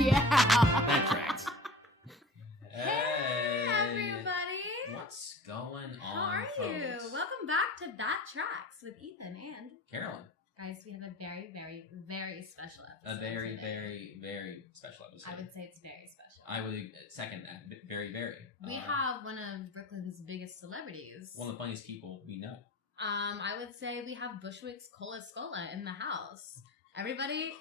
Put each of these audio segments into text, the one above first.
Yeah. That tracks. Hey, everybody. What's going on, How are folks? you? Welcome back to That Tracks with Ethan and Carolyn. guys. We have a very, very, very special episode. A very, today. very, very special episode. I would say it's very special. I would second that. Very, very. We have one of Brooklyn's biggest celebrities. One of the funniest people we know. I would say we have Bushwick's Cola Scola in the house. Everybody,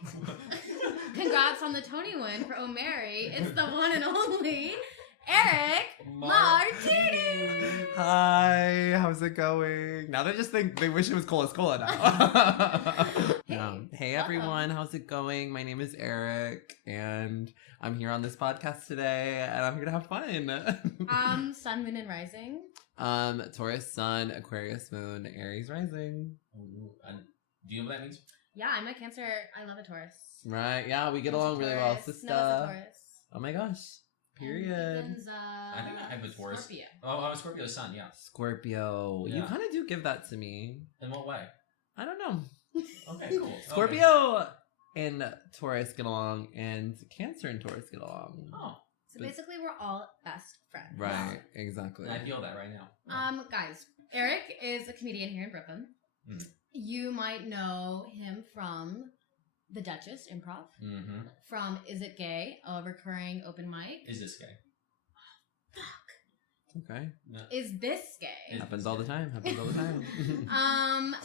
congrats on the Tony win for O'Mary. It's the one and only Erik Martini. Hi, how's it going? Now they just think they wish it was Cola Cola now. Hey everyone, how's it going? My name is Erik, and I'm here on this podcast today, and I'm here to have fun. Sun, Moon, and Rising. Taurus, Sun, Aquarius, Moon, Aries, Rising. Do you know what that means? Yeah, I'm a Cancer. I love a Taurus. Right? Yeah, we get along really well, sister. No, it's a Taurus. Oh my gosh. Period. Ethan's, I think I have a Taurus. Scorpio. Oh, I'm a Scorpio Sun. Yeah. Scorpio. Yeah. You kind of do give that to me. In what way? I don't know. Okay, cool. Scorpio and Taurus get along, and Cancer and Taurus get along. Oh. So basically, we're all best friends. Right, exactly. And I feel that right now. Guys, Erik is a comedian here in Brooklyn. Mm. You might know him from the Dutchess improv, Mm-hmm. from Is It Gay, a recurring open mic. Is this gay? Okay. No. Is This Gay? Happens all the time. Happens all the time.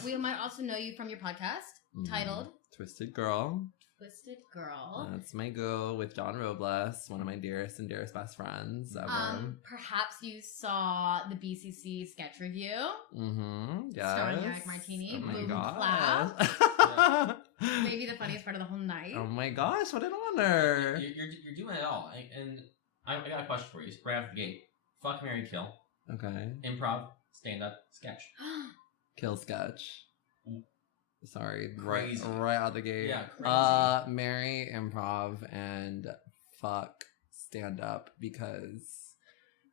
We might also know you from your podcast titled Twisted Girl. Twisted Girl. That's my girl with John Robles, one of my dearest and dearest best friends ever. Perhaps you saw the BCC sketch review. Mm-hmm. Yes. Starring Erik Martini. Oh my Boom, gosh. clap. Maybe the funniest part of the whole night. Oh my gosh, what an honor. You're doing it all. And I got a question for you right off the gate. Fuck, marry, kill. Okay. Improv, stand-up, sketch. Kill sketch. Sorry. Crazy. Right out the gate. Yeah, crazy. Marry improv and fuck stand up because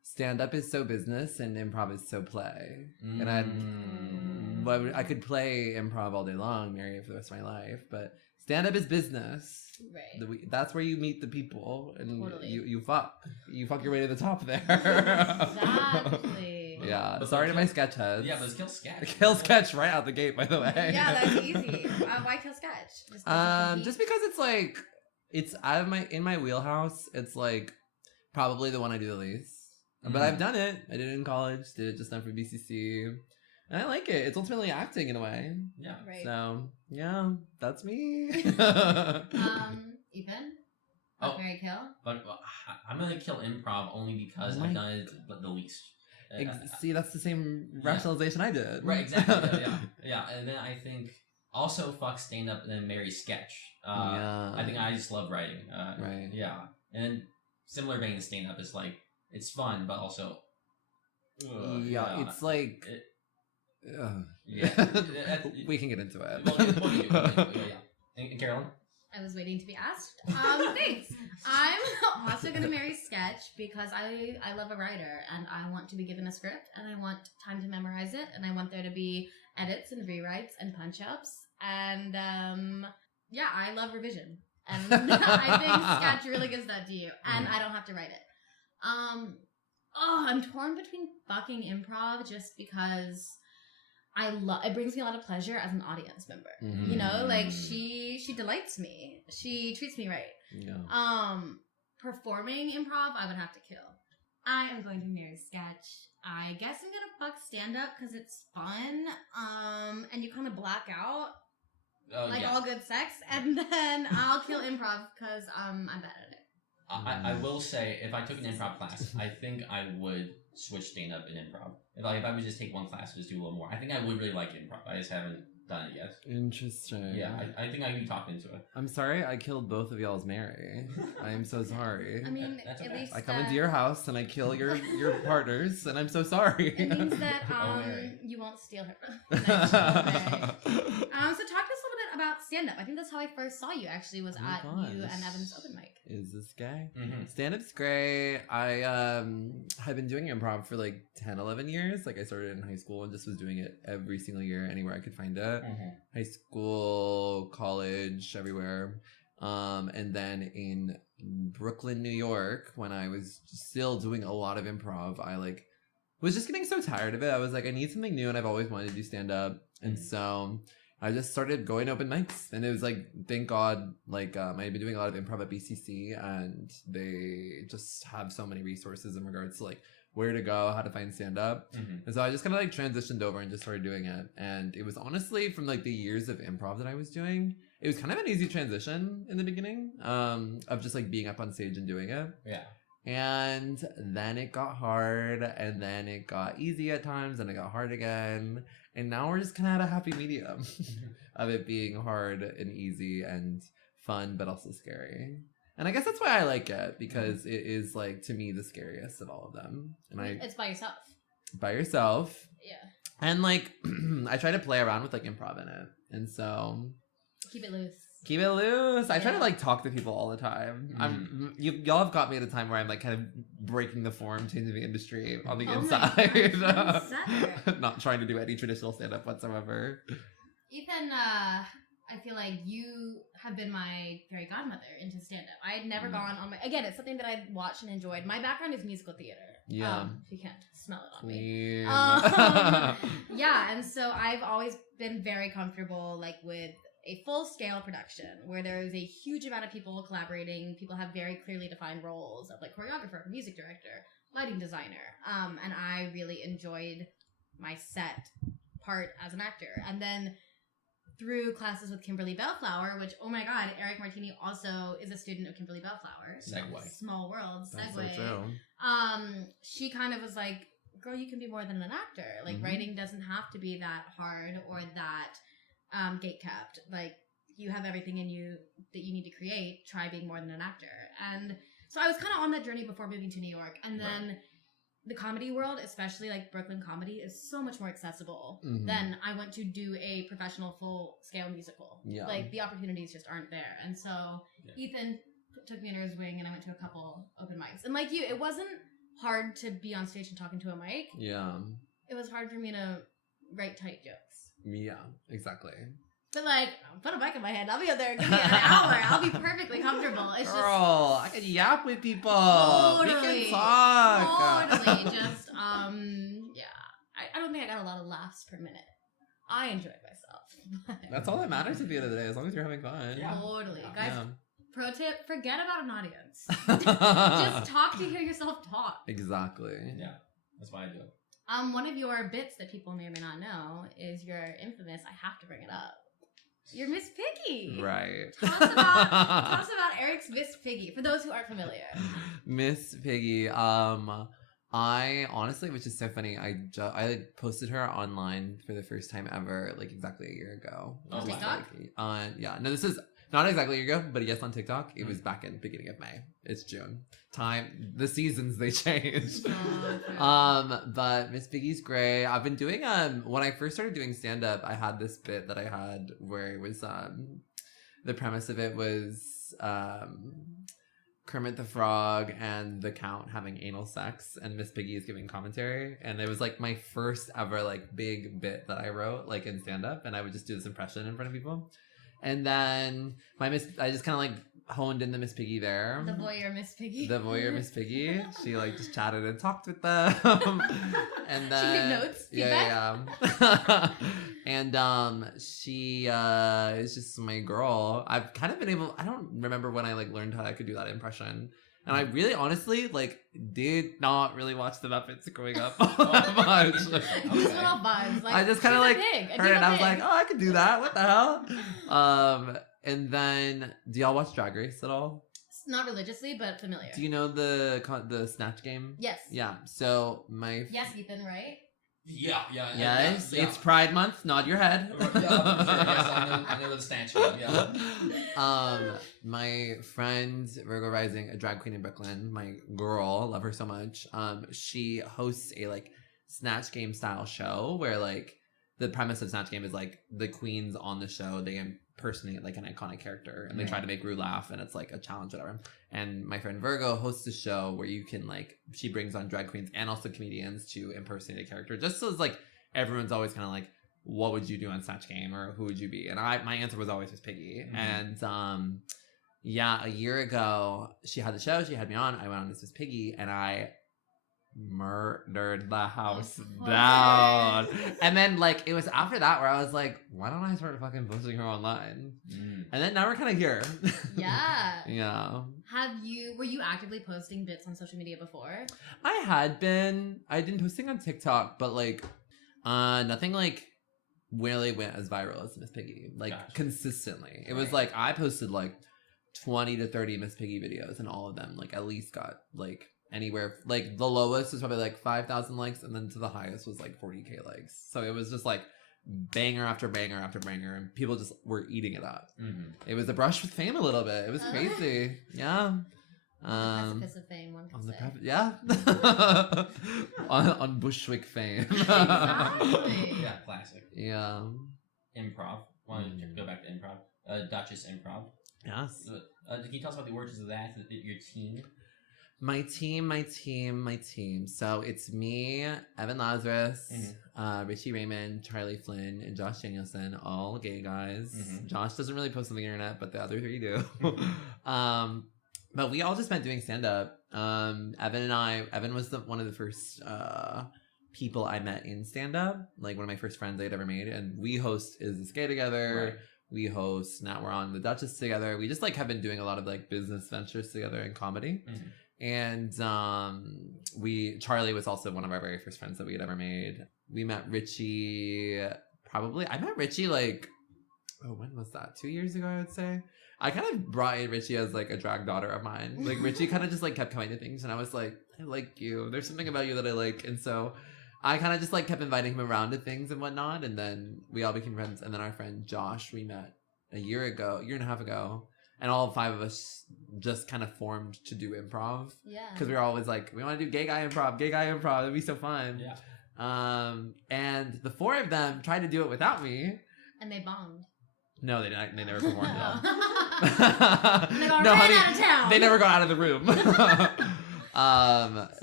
stand up is so business and improv is so play. And I could play improv all day long, marry it for the rest of my life, but stand up is business. Right. That's where you meet the people and Totally. you fuck your way to the top there. Exactly. Yeah. But Sorry to my sketch heads. Yeah, but it's kill sketch. Kill sketch right out the gate, by the way. Yeah, that's easy. Why kill sketch? Just because it's like it's out of in my wheelhouse. It's like probably the one I do the least, but I've done it. I did it in college. Did it just now for BCC, and I like it. It's ultimately acting in a way. Yeah. Right. So yeah, that's me. Ethan. Oh. Mary kill. But I'm gonna kill improv only because I've done it the least. See, that's the same rationalization I did. Right, exactly. Yeah. And then I think also fuck stand up and then marry sketch. I think I just love writing. Right. Yeah. And similar vein to stand up is like it's fun, but also. It's like. Yeah. We can get into it. Yeah. And Carolyn? I was waiting to be asked. Thanks. I'm also going to marry sketch because I love a writer and I want to be given a script and I want time to memorize it and I want there to be edits and rewrites and punch-ups and yeah, I love revision. And I think sketch really gives that to you and I don't have to write it. I'm torn between fucking improv just because it brings me a lot of pleasure as an audience member. Mm-hmm. You know, like she delights me. She treats me right. Yeah. Performing improv, I would have to kill. I am going to marry sketch. I guess I'm gonna fuck stand up because it's fun. And you kind of black out all good sex, and then I'll kill improv because I'm bad at it. I will say, if I took an improv class, I think I would switch stand up and improv. If I would just take one class and just do a little more, I think I would really like improv. I just haven't done it yet. Interesting. Yeah, I think I'd be talking into it. I'm sorry I killed both of y'all's Mary. I am so sorry. I mean, That's at okay. least I come into your house and I kill your partners, and I'm so sorry. It means that Mary. you won't steal her. Nice. So talk to us a little bit about stand-up. I think that's how I first saw you, actually, was Oh my at you gosh. and Evan's open mic. Is this guy? Mm-hmm. Stand-up's great. I have been doing improv for like 10, 11 years. Like I started in high school and just was doing it every single year anywhere I could find it. High school, college, everywhere. And then in Brooklyn, New York, when I was still doing a lot of improv, I like was just getting so tired of it. I was like, I need something new, and I've always wanted to do stand up, and so I just started going to open mics, and it was like, thank God, like I've been doing a lot of improv at BCC, and they just have so many resources in regards to like where to go, how to find stand up, and so I just kind of like transitioned over and just started doing it, and it was honestly from like the years of improv that I was doing, it was kind of an easy transition in the beginning, of just like being up on stage and doing it. Yeah. And then it got hard, and then it got easy at times, and it got hard again. And now we're just kind of at a happy medium of it being hard and easy and fun, but also scary. And I guess that's why I like it, because it is like, to me, the scariest of all of them. And It's by yourself. By yourself. Yeah. And like, I try to play around with like improv in it. And so... Keep it loose. Keep it loose. I try to like talk to people all the time. Y'all have got me at a time where I'm like kind of breaking the form, changing the industry on the inside. Not trying to do any traditional stand-up whatsoever. Ethan, I feel like you have been my fairy godmother into stand-up. I had never gone on my... Again, it's something that I watched and enjoyed. My background is musical theater. Yeah. If you can't smell it on me. Yeah, and so I've always been very comfortable like with a full-scale production where there's a huge amount of people collaborating. People have very clearly defined roles of like choreographer, music director, lighting designer. And I really enjoyed my set part as an actor. And then through classes with Kimberly Belflower, which, oh my God, Erik Martini also is a student of Kimberly Belflower. Segue. Small world, segue. That's so true. She kind of was like, girl, you can be more than an actor. Like, writing doesn't have to be that hard or that gate-kept. Like, you have everything in you that you need to create. Try being more than an actor. And so I was kind of on that journey before moving to New York. And then the comedy world, especially like Brooklyn comedy, is so much more accessible than I went to do a professional full-scale musical. Yeah. Like, the opportunities just aren't there. And so Ethan took me under his wing, and I went to a couple open mics. And like you, it wasn't hard to be on stage and talking to a mic. Yeah. It was hard for me to write tight jokes. Yeah, exactly. But like, put a mic in my hand. I'll be up there. Give me an hour. I'll be perfectly comfortable. It's Girl, I can yap with people. Totally. We can talk. Totally. Just, yeah. I don't think I got a lot of laughs per minute. I enjoyed myself. That's all that matters at the end of the day, as long as you're having fun. Yeah. Totally. Yeah. Guys, Yeah. pro tip, forget about an audience. Just talk to hear yourself talk. Exactly. Yeah. That's why I do it. One of your bits that people may or may not know is your infamous, I have to bring it up, your Miss Piggy. Right. Tell us about Erik's Miss Piggy, for those who aren't familiar. Miss Piggy. I honestly, which is so funny, I like, posted her online for the first time ever, like exactly a year ago. Oh, TikTok? Like, yeah. No, this is not exactly a year ago, but yes, on TikTok. It was back in the beginning of May. It's June. The seasons, they changed. But Miss Piggy's great. I've been doing, when I first started doing stand-up, I had this bit that I had where it was, the premise of it was, Kermit the Frog and the Count having anal sex, and Miss Piggy is giving commentary, and it was like my first ever like big bit that I wrote like in stand-up, and I would just do this impression in front of people. And then I just kind of like honed in the Miss Piggy there. The voyeur Miss Piggy. The voyeur Miss Piggy. She like just chatted and talked with them. And then she gave notes. Yeah. And she is just my girl. I've kind of been able, I don't remember when I like learned how I could do that impression. And I really honestly like did not really watch the Muppets growing up all that much. You just went off vibes. Like, I just kind of like heard it and I was like, oh, I could do that. What the hell? And then, do y'all watch Drag Race at all? Not religiously, but familiar. Do you know the Snatch game? Yes. Yeah. So Yes, Ethan, right? Yeah. Yes, yeah. it's Pride Month. Nod your head. Yeah, for sure. Yes, I know the statue. Yeah. My friend Virgo Rising, a drag queen in Brooklyn, my girl, love her so much. She hosts a like Snatch Game style show where like the premise of Snatch Game is like the queens on the show, they impersonate like an iconic character and they try to make Rue laugh, and it's like a challenge, whatever. And my friend Virgo hosts a show where you can like, she brings on drag queens and also comedians to impersonate a character, just so it's like everyone's always kind of like, what would you do on Snatch Game, or who would you be? And my answer was always Miss Piggy. And Yeah, a year ago, she had the show. She had me on. I went on Miss Piggy, and I murdered the house down. And then, like, it was after that where I was like, why don't I start fucking posting her online? And then now we're kind of here. Yeah. Yeah. Were you actively posting bits on social media before? I had been. I'd been posting on TikTok, but, like, nothing, like, really went as viral as Miss Piggy. Like, consistently. It was, like, I posted, like, 20 to 30 Miss Piggy videos, and all of them, like, at least got, like, anywhere, like, the lowest was probably, like, 5,000 likes, and then to the highest was, like, 40K likes. So it was just, like, banger after banger after banger, and people just were eating it up. It was a brush with fame a little bit. It was crazy. Yeah. Precipice of fame, one could say. Yeah. on Bushwick fame. Exactly. Yeah, classic. Yeah. Improv. Want to go back to improv? Dutchess improv. Yes. Can you tell us about the origins of that? Your team? My team. So it's me, Evan Lazarus, Richie Raymond, Charlie Flynn, and Josh Danielson, all gay guys. Josh doesn't really post on the internet, but the other three do. But we all just met doing stand-up. Evan was one of the first people I met in stand-up, like one of my first friends I'd ever made, and we host Is This Gay together. Right. We host Now We're on the Dutchess together. We just like have been doing a lot of like business ventures together in comedy. And Charlie was also one of our very first friends that we had ever made. We met Richie I met Richie like, when was that? 2 years ago, I would say. I kind of brought in Richie as like a drag daughter of mine. Like Richie kind of just like kept coming to things, and I was like, I like you. There's something about you that I like. And so I kind of just like kept inviting him around to things and whatnot, and then we all became friends. And then our friend Josh, we met a year and a half ago, and all five of us just kind of formed to do improv. Yeah. Because we were always like, we want to do gay guy improv. That'd be so fun. Yeah. And the four of them tried to do it without me. And they bombed. No, they didn't. They never performed at all. And they got ran out of town. They never got out of the room.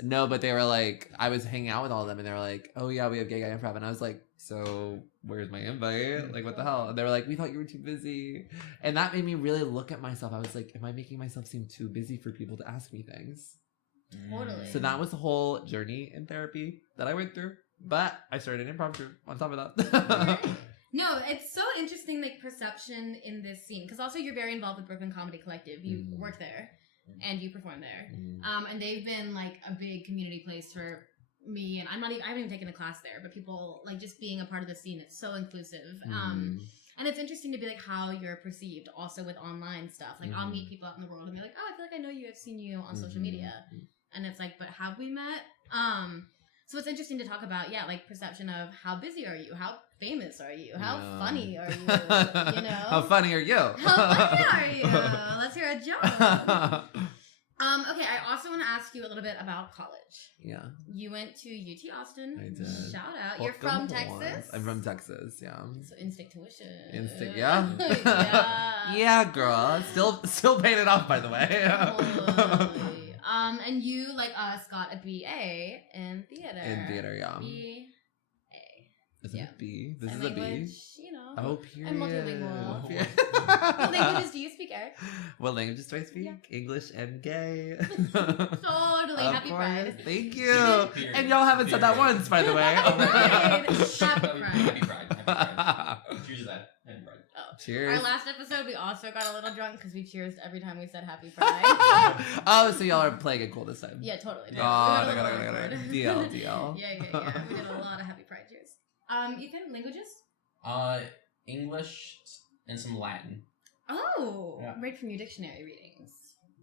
No, but they were like, I was hanging out with all of them, and they were like, oh yeah, we have gay guy improv, and I was like, so where's my invite? Like, what the hell? And they were like, we thought you were too busy, and that made me really look at myself. I was like, am I making myself seem too busy for people to ask me things? Totally. So that was the whole journey in therapy that I went through, but I started an improv group on top of that. No, it's so interesting, like, perception in this scene. Because also you're very involved with Brooklyn Comedy Collective. You work there, and you perform there. And they've been, like, a big community place for me. And I haven't even taken a class there, but people, like, just being a part of the scene, it's so inclusive. And it's interesting to be, like, how you're perceived also with online stuff. Like, I'll meet people out in the world and be like, oh, I feel like I know you. I've seen you on social media. And it's like, but have we met? So it's interesting to talk about, like, perception of how busy are you? How famous are you? How funny are you? You know? How funny are you? How funny are you? Let's hear a joke. Okay, I also want to ask you a little bit about college. Yeah. You went to UT Austin. I did. Shout out. You're from Texas? I'm from Texas, yeah. So in-state tuition. In-state, yeah. Yeah. Yeah, girl. Still paying it off, by the way. And you, like us, got a BA in theater. In theater, yeah. BA. Is it a B? This and is a B? You know. Oh, period. I'm multilingual. What languages do you speak, Eric? What languages do I speak? Yeah. English and gay. Totally. Happy Pride. Thank you. And y'all haven't said that once, by the way. Happy Pride. Happy Pride. Cheers to that. Happy Pride. Oh. Cheers. Our last episode, we also got a little drunk because we cheersed every time we said Happy Pride. Oh, so y'all are playing it cool this time. Yeah, totally. Oh, got it. DL. Yeah. We did a lot of Happy Pride cheers. You can languages? English and some Latin. Oh, yeah. Right from your dictionary readings.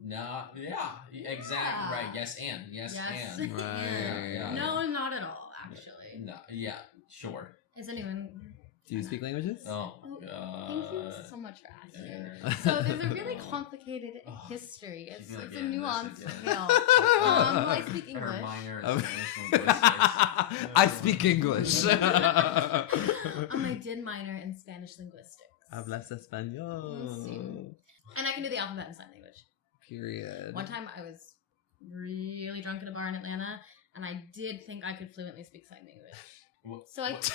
No, yeah, exactly right. Yes, and. Right. Yeah. No, not at all, actually. No, yeah, sure. Is anyone? Do you speak languages? Oh, thank you so much for asking. So there's a really complicated history. It's a nuanced scale. I speak English. I speak English. I did minor in Spanish linguistics. Hablas español. And I can do the alphabet in sign language. Period. One time I was really drunk at a bar in Atlanta, and I did think I could fluently speak sign language. So wait. So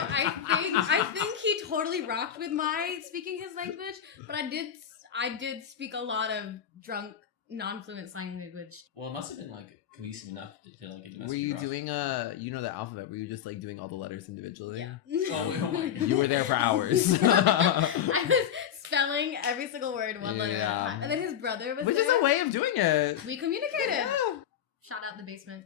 I think he totally rocked with my speaking his language, but I I did speak a lot of drunk, non-fluent sign language. Well, it must have been like cohesive enough to feel like a domestic. Were you across. doing the alphabet? Were you just like doing all the letters individually? Yeah. Oh my god. You were there for hours. I was spelling every single word one letter at a Yeah. time. And then his brother was Which is there. a way of doing it. We communicated. Yeah. Shout out the basement.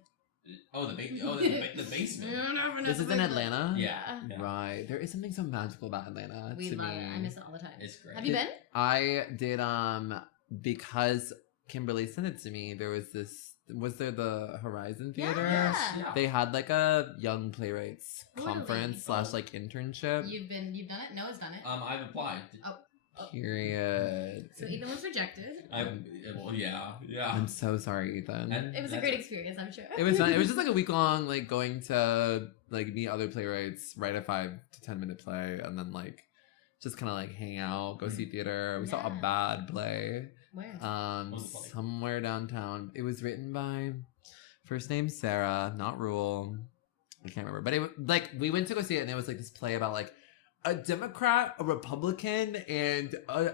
Oh, the basement. This is in Atlanta? Yeah. Right. There is something so magical about Atlanta. We to love me. it. I miss it all the time. It's great. Have you been? I did because Kimberly sent it to me. There was there the Horizon Theater? Yeah. They had like a young playwrights Totally. conference / like internship. You've done it? Noah's done it. I've applied. Period. So Ethan was rejected. Well, yeah. I'm so sorry, Ethan. It was a great experience, I'm sure. It was fun. It was just like a week long, like going to like meet other playwrights, write a 5 to 10 minute play, and then like just kind of like hang out, go see theater. We saw a Yeah. bad play. Where? was the play? Somewhere downtown. It was written by first name Sarah, not Rule. I can't remember, but it was like we went to go see it, and it was like this play about like a Democrat, a Republican, and a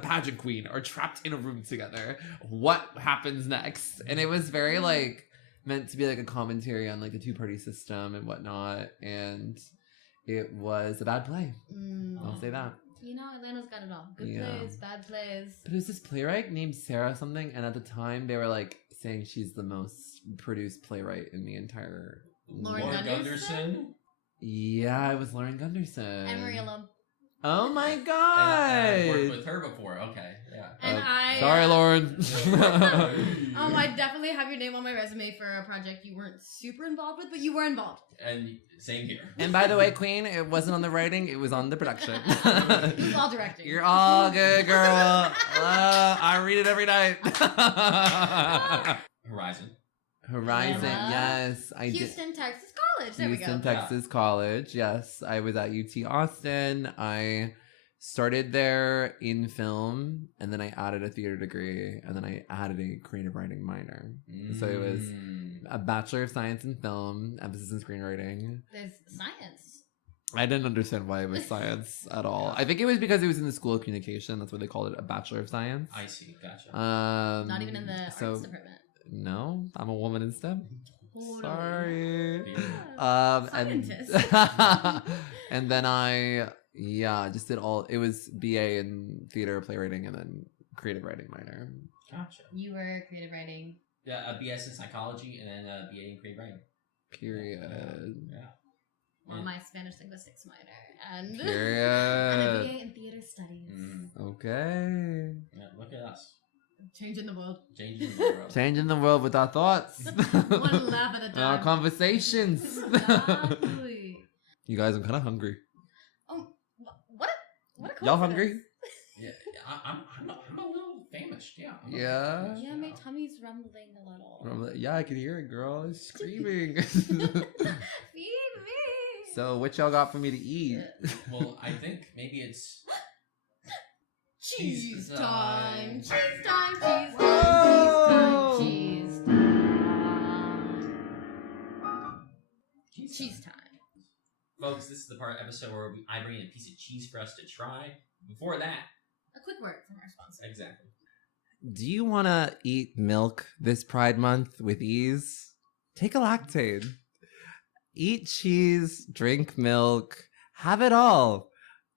pageant queen are trapped in a room together. What happens next? And it was very like meant to be like a commentary on like the 2-party system and whatnot. And it was a bad play. I'll say that. You know, Atlanta's got it all. Good Yeah. plays, bad plays. But it was this playwright named Sarah something, and at the time they were like saying she's the most produced playwright in the entire. Lauren Lauren Gunderson? Gunderson. Yeah, it was Lauren Gunderson. And Maria Lum. Oh my And god! I worked with her before. Okay, yeah. And I... Sorry, Lauren. I definitely have your name on my resume for a project you weren't super involved with, but you were involved. And same here. And by the way, Queen, it wasn't on the writing; it was on the production. It was all directing. You're all good, girl. I read it every night. Horizon. Horizon, Yeah. yes, I did. Houston, Texas College. There Houston, we go. Texas College. Yes, I was at UT Austin. I started there in film, and then I added a theater degree, and then I added a creative writing minor. So it was a Bachelor of Science in Film, emphasis in screenwriting. There's science. I didn't understand why it was science at all. I think it was because it was in the School of Communication. That's why they called it a Bachelor of Science. I see. Gotcha. Not even in the arts department. No, I'm a woman in STEM. Totally. Sorry. Yeah. Scientist. And then I just did all. It was BA in theater, playwriting, and then creative writing minor. Gotcha. You were creative writing. Yeah, a BS in psychology and then a BA in creative writing. Period. Yeah. Well, my Spanish linguistics minor and Period. and a BA in theater studies. Okay. Yeah, look at us. Changing the world. Changing the world. Changing the world with our thoughts. One laugh at a And our time. conversations. Exactly. You guys, I'm kind of hungry. Oh, what a Y'all coincidence. hungry? Yeah, I'm a little famished. Yeah. I'm a little Yeah? famished, Yeah, my tummy's rumbling a little. Yeah, I can hear it, girl. It's screaming. Feed me. So, what y'all got for me to eat? Well, I think maybe it's Cheese Cheese time. time. Cheese time. Cheese time. Whoa. Cheese time. Cheese time. Folks, this is the part of the episode where I bring in a piece of cheese for us to try. Before that, A quick word from our sponsor. exactly. Do you want to eat milk this Pride Month with ease? Take a Lactaid. Eat cheese, drink milk, have it all.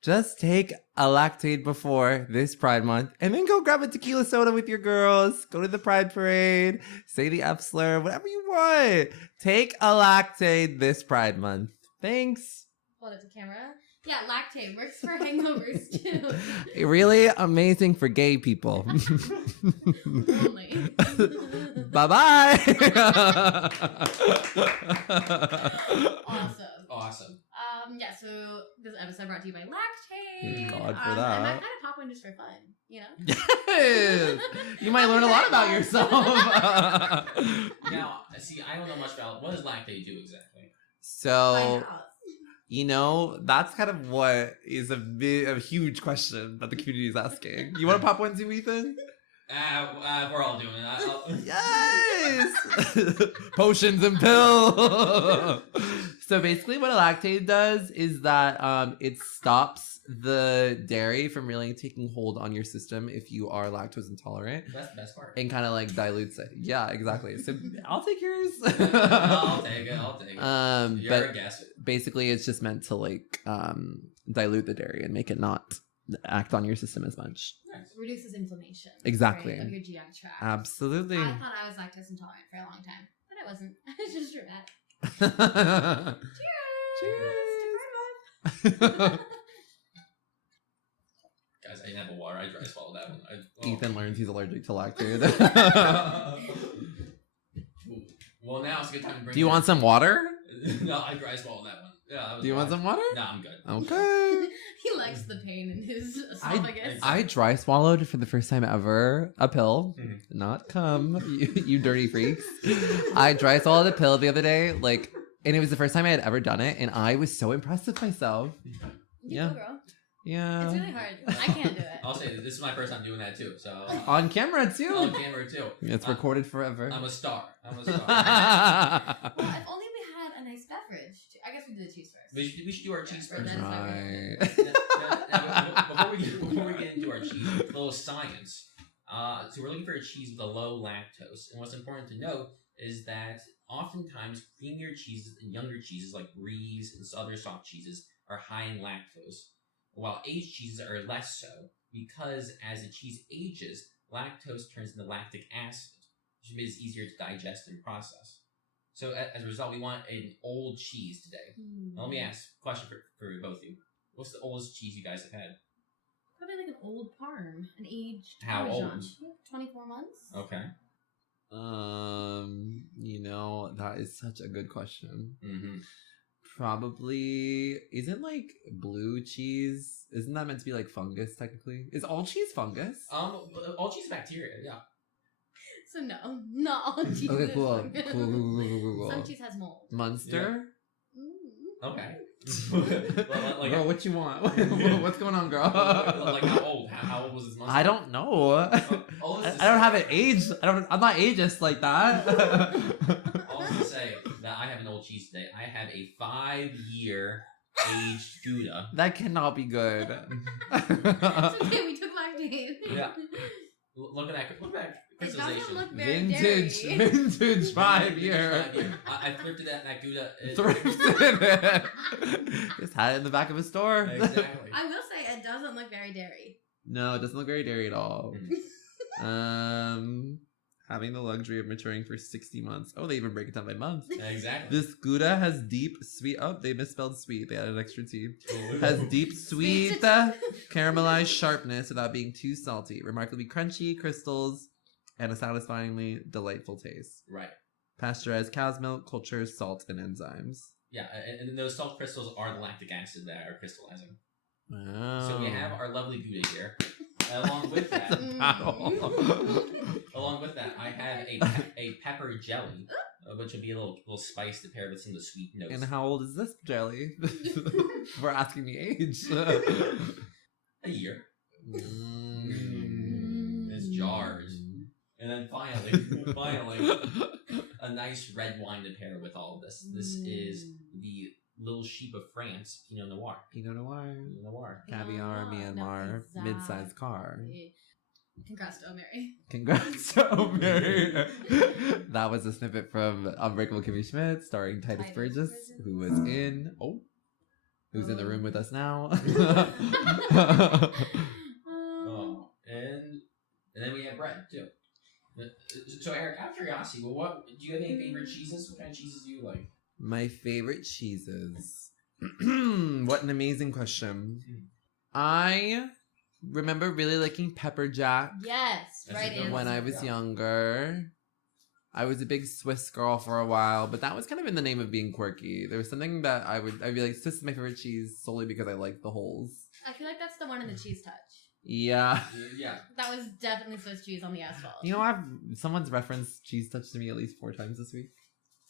Just take a Lactaid before this Pride Month and then go grab a tequila soda with your girls. Go to the Pride Parade, say the F slur, whatever you want. Take a Lactaid this Pride Month. Thanks. Hold it to camera. Yeah, Lactaid works for hangovers too. Really amazing for gay people. Only. Bye-bye. Awesome. Yeah, so this episode brought to you by Lactaid. Thank God for And I that. might kind of pop one just for fun, you know? Yes. You might learn a lot about yourself. Now, see, I don't know much about what does lactate do exactly. So, Find out. you know, that's kind of what is a huge question that the community is asking. You want to pop one too, Ethan? We're all doing it. Yes! Potions and pill. So basically what a lactate does is that it stops the dairy from really taking hold on your system if you are lactose intolerant. That's the best part. And kind of like dilutes it. Yeah, exactly. So I'll take yours. I'll take it. You're but a guest. basically it's just meant to like dilute the dairy and make it not act on your system as much. Nice. Reduces inflammation. Exactly. Right, of your GI tract. Absolutely. I thought I was lactose intolerant for a long time, but I wasn't. It's just dramatic. Cheers. Guys, I didn't have a water. I dry swallowed that one. Ethan learns he's allergic to lactate. Well, now it's a good time to bring. Do you want some water? No, I dry swallowed that one. Yeah. Do you want some water? No, I'm good. Okay. He likes the pain in his esophagus. I dry swallowed for the first time ever a pill, not cum, you dirty freaks. I dry swallowed a pill the other day, like, and it was the first time I had ever done it, and I was so impressed with myself. You go, girl. Yeah. It's really hard. I can't do it. I'll say this is my first time doing that too. So on camera too. On camera too. It's recorded forever. I'm a star. Well, if only we had a nice beverage. I guess we do the cheese first. We should do our cheese first. Right. Before we get into our cheese, a little science. So we're looking for a cheese with a low lactose, and what's important to note is that oftentimes creamier cheeses and younger cheeses like Bries and other soft cheeses are high in lactose, while aged cheeses are less so, because as the cheese ages, lactose turns into lactic acid, which makes it easier to digest and process. So as a result, we want an old cheese today. Now, let me ask a question for both of you. What's the oldest cheese you guys have had? Probably like an old parm, an aged How Parmesan. old? 24 months. Okay. That is such a good question. Mm-hmm. Probably, isn't like blue cheese, isn't that meant to be like fungus technically? Is all cheese fungus? All cheese is bacteria, yeah. So no, not all cheese. Okay, is cool. fungus. Cool. Some cheese has mold. Munster? Okay. Girl, what you want? What's going on, girl? Like how old? How old was this monster? I don't know. I don't have it aged. I'm not ageist like that. I'll just say that I have an old cheese today. I have a 5-year aged Gouda. That cannot be good. It's okay, we took lactate. Yeah. Look at that. Look at that. It doesn't look very Vintage dairy. 5-year. I thrifted that Gouda. Thrifted it. Just had it in the back of a store. Exactly. I will say it doesn't look very dairy. No, it doesn't look very dairy at all. Having the luxury of maturing for 60 months. Oh, they even break it down by month. Exactly. This Gouda has deep sweet. Oh, they misspelled sweet. They added extra T. Has deep sweet caramelized sharpness without being too salty. Remarkably crunchy crystals and a satisfyingly delightful taste. Right. Pasteurized cow's milk, culture, salt, and enzymes. Yeah, and those salt crystals are the lactic acid that are crystallizing. Wow. So we have our lovely Gouda here. Along with that, I have a pepper jelly, which will be a little spice to pair with some of the sweet notes. And how old is this jelly? For asking me age. A year. It's jars. And then finally, a nice red wine to pair with all of this. This is the Little Sheep of France, Pinot Noir. Pinot Noir. Pinot Noir. Caviar, Myanmar, No, mid-sized car. Congrats to O'Mary. Congrats to O'Mary. That was a snippet from Unbreakable Kimmy Schmidt, starring Titus Burgess, who was in... Oh. Who's in the room with us now. Oh. And then we have bread, too. So, Eric, out of curiosity, what do you have any favorite cheeses? What kind of cheeses do you like? My favorite cheeses. What an amazing question. I remember really liking pepper jack. Yes, right answer. When I was younger. I was a big Swiss girl for a while, but that was kind of in the name of being quirky. There was something that I'd be like, Swiss is my favorite cheese solely because I like the holes. I feel like that's the one in the cheese touch. Yeah. Yeah. That was definitely Swiss cheese on the asphalt. You know, someone's referenced cheese touch to me at least 4 times this week.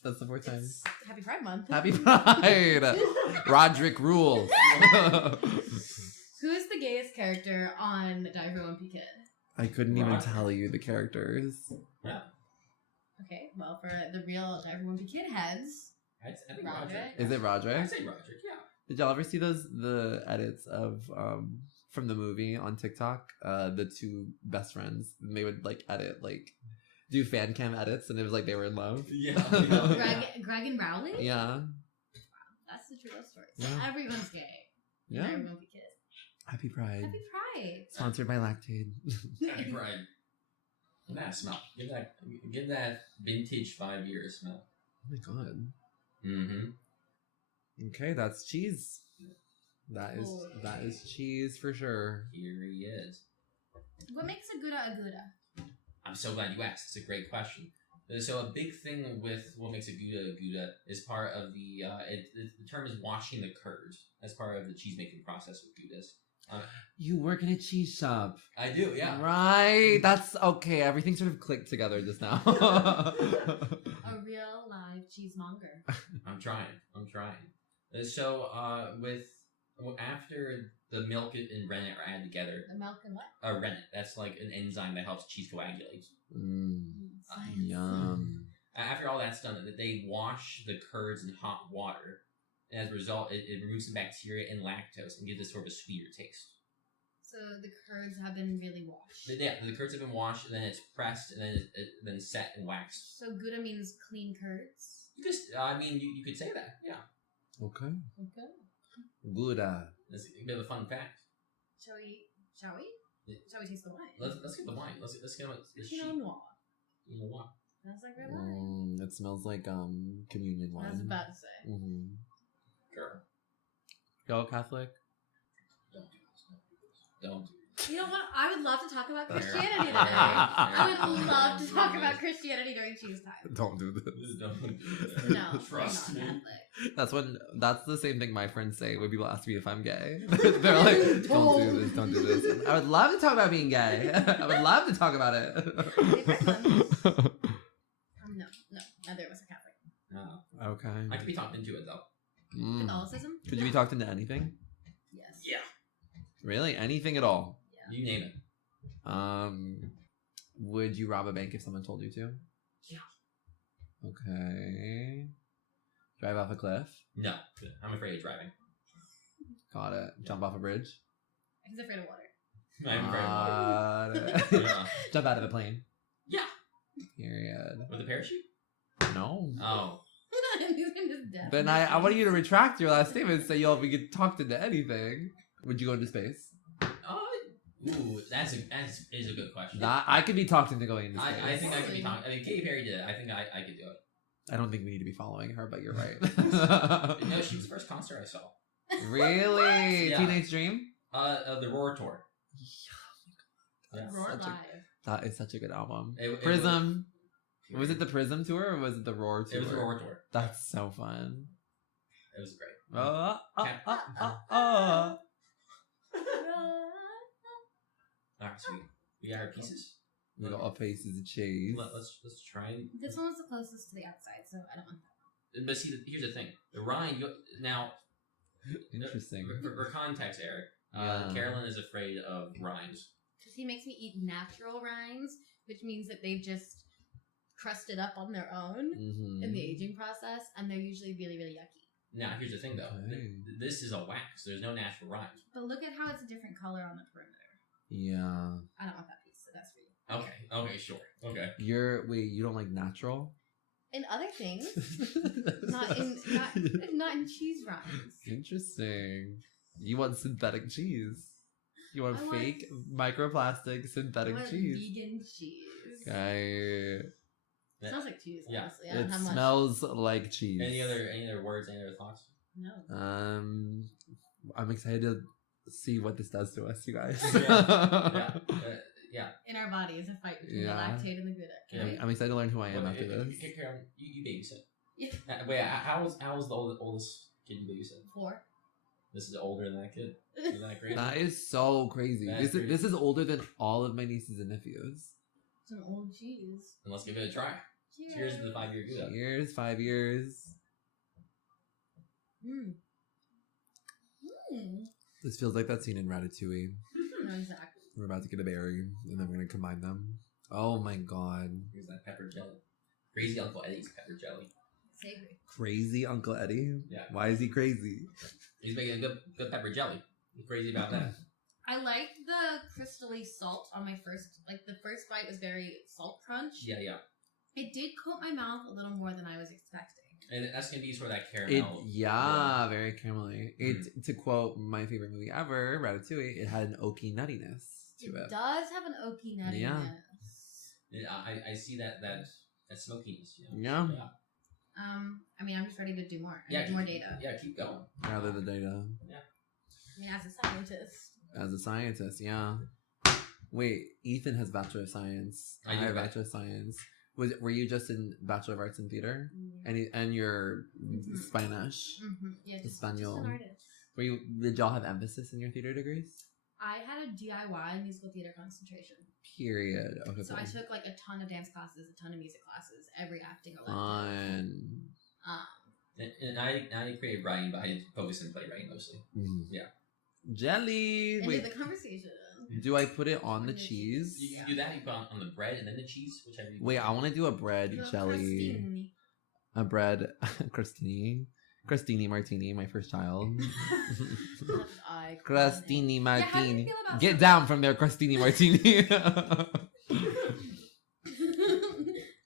That's the 4th time. It's Happy Pride Month. Happy Pride! Roderick rules. Who is the gayest character on Die for Wimpy Kid? I couldn't even tell you the characters. Yeah. Okay, well, for the real Die for Wimpy Kid heads, I think Roderick. Is it Roderick? I'd say Roderick, yeah. Did y'all ever see the edits of from the movie on TikTok? The two best friends, and they would like edit like do fan cam edits, and it was like they were in love. Yeah. Greg and Rowley? Yeah. That's the true love story. So Yeah. everyone's gay. Yeah. Everyone will be kissed. Happy Pride. Happy Pride. Sponsored by Lactaid. Happy Pride. Give that a smell. Give that vintage 5 year smell. Oh my god. Mm-hmm. Okay, that's cheese. That is cheese for sure. Here he is. What makes a gouda? I'm so glad you asked. It's a great question. So a big thing with what makes a gouda is part of the term is washing the curds as part of the cheese making process with goudas. You work in a cheese shop. I do, yeah. Right. That's okay. Everything sort of clicked together just now. A real live cheesemonger. I'm trying. So after the milk and rennet are added together. The milk and what? Rennet. That's like an enzyme that helps cheese coagulate. Yum. After all that's done, they wash the curds in hot water. And as a result, it removes the bacteria and lactose and gives it sort of a sweeter taste. So the curds have been really washed. Yeah, the curds have been washed, and then it's pressed, and then set and waxed. So Gouda means clean curds? You could say that, yeah. Okay. Okay. Gouda. That's a bit of a fun fact. Shall we? Shall we taste the wine? Let's get the wine. Let's get the sheet. Pinot Noir. You know what? That's like red wine. It smells like communion wine. I was about to say. Mm-hmm. Girl. Go Catholic. Don't do this. You know what? I would love to talk about Christianity today. I would love to talk about Christianity during cheese time. Don't do this. Don't do this. No, Trust we're me. not Catholic. That's the same thing my friends say when people ask me if I'm gay. They're like, don't do this. I would love to talk about being gay. I would love to talk about it. No, neither of us are Catholic. No. Okay. I could be talked into it though. Catholicism? Could you be talked into anything? Yes. Yeah. Really? Anything at all? Yeah. You name it. Would you rob a bank if someone told you to? Yeah. Okay. Drive off a cliff? No, I'm afraid of driving. Got it. Jump off a bridge? He's afraid of water. I'm afraid of Got it. Yeah. Jump out of a plane? Yeah. Period. With a parachute? No. Oh. He's gonna just death. Then I want you to retract your last statement and say you'll be talked into anything. Would you go into space? Ooh, that is a good question. I could be talked into going into space. I think I could be talked. I mean, Katy Perry did it. I think I could do it. I don't think we need to be following her, but you're right. No, she was the first concert I saw. Really? Yeah. Teenage Dream? The Roar Tour. Yeah. Roar Such a- live. That is such a good album. It Prism. Was it the Prism tour or was it the Roar tour? It was the Roar Tour. That's so fun. It was great. Alright, sweet. We got our pieces. We got our pieces of cheese. Let's try and. This one's the closest to the outside, so I don't want that. But see, here's the thing. The rind. Now, Interesting. For context, Eric, Yeah. Carolyn is afraid of rinds. Because he makes me eat natural rinds, which means that they've just crusted up on their own in the aging process, and they're usually really, really yucky. Now, here's the thing, though. Okay. This is a wax. There's no natural rind. But look at how it's a different color on the perimeter. Yeah. I don't want that piece, so that's for you. Okay, sure. Okay. You don't like natural? In other things, not in cheese rinds. Interesting. You want synthetic cheese. You want I want- fake microplastic synthetic I want cheese. vegan cheese. Okay. It smells like cheese, Yeah. honestly. I don't It have much. smells like cheese. Any other words? Any other thoughts? No. I'm excited to see what this does to us, you guys. Yeah. In our bodies, a fight between Yeah. the lactate and the gouda. Yeah. I'm excited to learn who I am after this. Carolyn, you babysit. Yeah. Wait, how was the oldest kid you babysit? 4. This is older than that kid. Isn't that crazy? That is so crazy. That's crazy. This is older than all of my nieces and nephews. It's an old cheese. And let's give it a try. Cheers to the 5-year Gouda. Years, 5 years. Mmm. Mmm. This feels like that scene in Ratatouille. No, exactly. We're about to get a berry, and then we're gonna combine them. Oh my god. Here's that pepper jelly. Crazy Uncle Eddie's pepper jelly. Savory. Crazy Uncle Eddie? Yeah. Why is he crazy? He's making a good pepper jelly. I'm crazy about that. I like the crystally salt on my first, like the first bite was very salt crunch. Yeah. It did coat my mouth a little more than I was expecting. And that's gonna be sort of that caramel. Very caramelly. To quote my favorite movie ever, Ratatouille, it had an oaky nuttiness to it. It does have an oaky nuttiness. Yeah. I see that smokiness. Yeah. I mean, I'm just ready to do more. I Yeah, need more data. Yeah, keep going. Rather the data. I mean, as a scientist. As a scientist, yeah. Wait, Ethan has Bachelor of Science. I do, have right? Bachelor of Science. Were you just in Bachelor of Arts in Theater? And you're Spanish? Yeah, just Espanol. an artist. Did y'all have emphasis in your theater degrees? I had a DIY musical theater concentration. Period. Okay, So cool. I took like a ton of dance classes, a ton of music classes, every acting elective. Fun. And I created writing, but I focused on playwriting mostly. Yeah. Jelly. End Wait, of the conversation. do I put it on the cheese? You do that. You put on the bread and then the cheese, whichever. Wait, I want to do a bread The jelly. crostini. A bread Crostini Martini, my first child. Iconic. Crostini Yeah, how do you Martini. feel about Get some- down from there, Crostini Martini.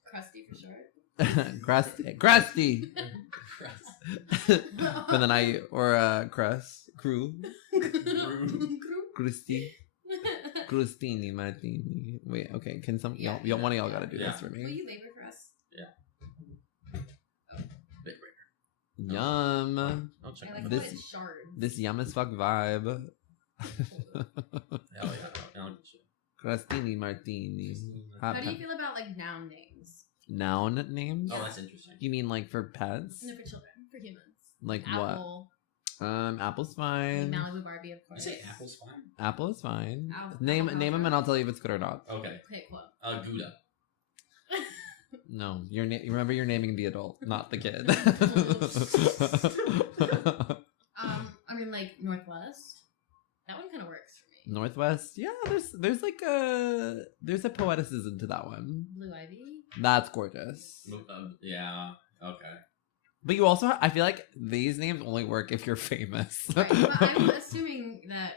Crusty for short. Crusty. But then crew. Crusty. Crostini Martini. Wait, okay. Can some y'all one of y'all gotta do this for Will me? you labor for us? Big breaker. Yum. I'll check I like This- how it's shards. This yum as fuck vibe. Hell yeah. I'll get you. Crostini Martini. How do you feel about like noun names? Noun names? Oh, that's interesting. You mean like for pets? No, for children, for humans. Like Apple, what? Apple's like fine. Malibu Barbie, of You course. say apple's fine? Apple is fine. Apple- Name apple them pie. and I'll tell you if it's good or not. Okay. Okay, cool. Gouda. No, remember you're naming the adult, not the kid. I mean, like Northwest. That one kind of works for me. Northwest, yeah. There's a poeticism to that one. Blue Ivy. That's gorgeous. Yeah. Okay. But you also, I feel like these names only work if you're famous. Right, but I'm assuming that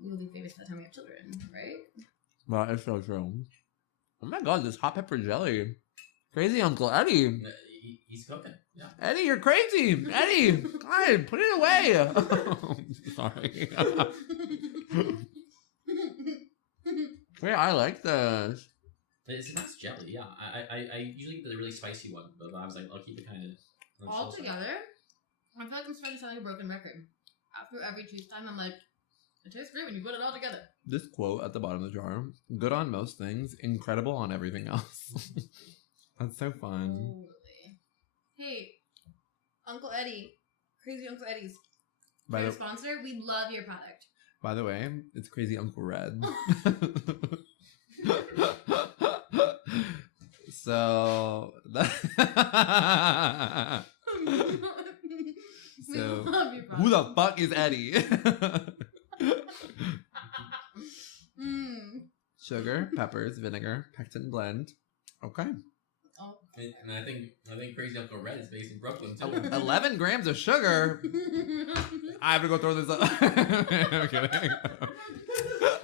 we'll be famous by the time we have children, right? Well, it's so true. Oh my god, this hot pepper jelly. Crazy Uncle Eddie. He's cooking. Yeah. Eddie, you're crazy. Eddie, God, put it away. Sorry. Wait, I like this. It's a nice jelly. Yeah. I usually get the really spicy one, but I was like, I'll keep it kind of. All together, I feel like I'm starting to sound like a broken record. After every cheese time, I'm like, it tastes great when you put it all together. This quote at the bottom of the jar: good on most things, incredible on everything else. That's so fun. Totally. Hey, Uncle Eddie, Crazy Uncle Eddie's By our the, sponsor. We love your product. by the way, it's Crazy Uncle Red. So, We so love your product. who the fuck is Eddie? Sugar, peppers, vinegar, pectin blend. Okay. Oh. And I think Crazy Uncle Red is based in Brooklyn too. 11 grams of sugar. I have to go throw this up. I'm kidding.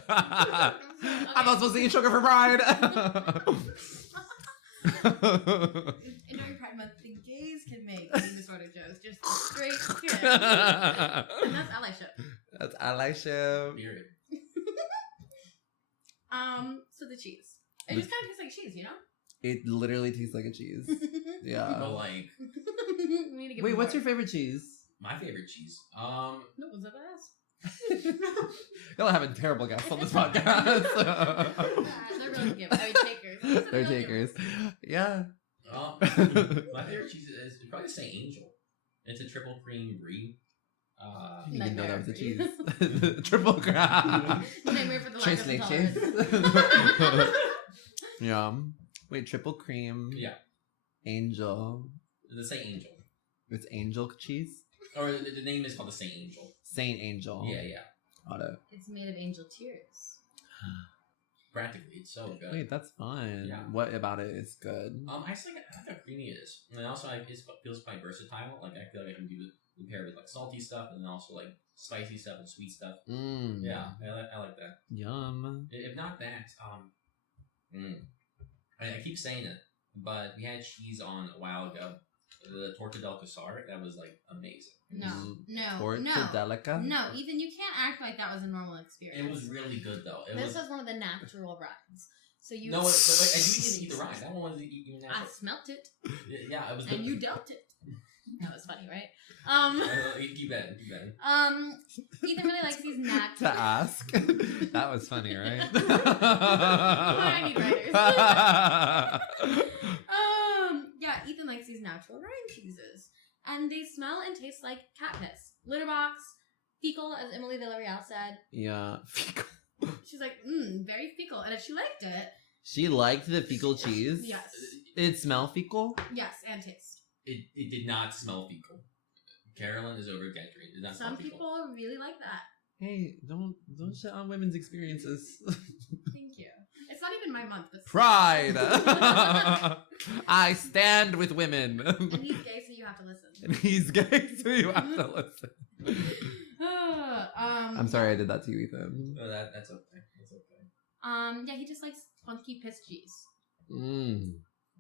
I'm not supposed to eat sugar for pride. In during Pride Month, the gays can make eating disorder jokes. Just straight kids. And that's allyship. That's allyship. Period. So the cheese. It just kind of tastes like cheese, you know? It literally tastes like a cheese. Yeah. But like, We need to get Wait, more. what's your favorite cheese? my favorite cheese. No one's ever asked. Y'all are having terrible guests on this podcast. They're really good. I mean, takers. They're takers. Yeah. My favorite cheese is probably say Angel. It's a triple cream brie. I didn't even know that was a Nightmare. cheese. Triple crab. Nightmare for the lack Trace of lake intolerance. Yeah. Wait, triple cream. Yeah. Angel. The Saint Angel. It's angel cheese? Or the name is called the Saint Angel. Saint Angel. Yeah, yeah. Got it. It's made of angel tears. practically. It's so good. Wait, that's fun. Yeah. What about it is good? I just like how creamy it is, and also it feels quite versatile. Like I feel like I can do it pair with like salty stuff, and then also like spicy stuff and sweet stuff. Yeah, I like that. Yum. If not that, I keep saying it, but we had cheese on a while ago. The torta del casar, that was like amazing. No. Tortadelica? No, Ethan, you can't act like that was a normal experience. It was really good though. This was one of the natural rides. So you. No, but I didn't eat the ride. That one was even natural. I smelt it. Yeah, it was. And you dealt it. That was funny, right? Keep betting. Ethan really likes these natural. To ask? That was funny, right? I need writers. Yeah, Ethan likes these natural rind cheeses. And they smell and taste like cat piss. Litter box, fecal, as Emily Villarreal said. Yeah, fecal. She's like, very fecal. And if she liked it. She liked the fecal cheese? Yes. It smelled fecal? Yes, and taste. It did not smell fecal. Carolyn is over-exaggerating. It did not smell Some fecal. people really like that. Hey, don't shit on women's experiences. Thank you. It's not even my month. But Pride! I stand with women. And he's gay, so you have to listen. And he's gay, so you have to listen. I'm sorry I did that to you, Ethan. No, that's okay. That's okay. Yeah, he just likes funky piss cheese.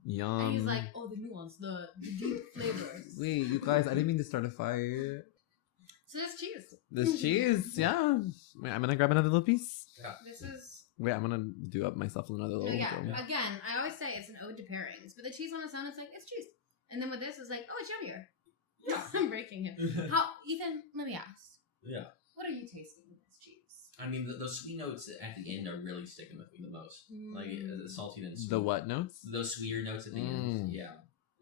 Yum. And he's like, oh, the nuance, the deep flavors. Wait, you guys, I didn't mean to start a fight. So there's cheese. This cheese, yeah. Wait, I'm gonna grab another little piece. Yeah. This is. Wait, I'm gonna do up myself with another little. No, yeah. one. Again, I always say it's an ode to pairings, but the cheese on its own, it's like it's cheese, and then with this, it's like, oh, it's yummier. Yeah. I'm breaking him. How, Ethan? Let me ask. Yeah. What are you tasting with this cheese? I mean, those sweet notes at the end are really sticking with me the most. Like the salty and sweet. The what notes? Those sweeter notes at the end. Yeah.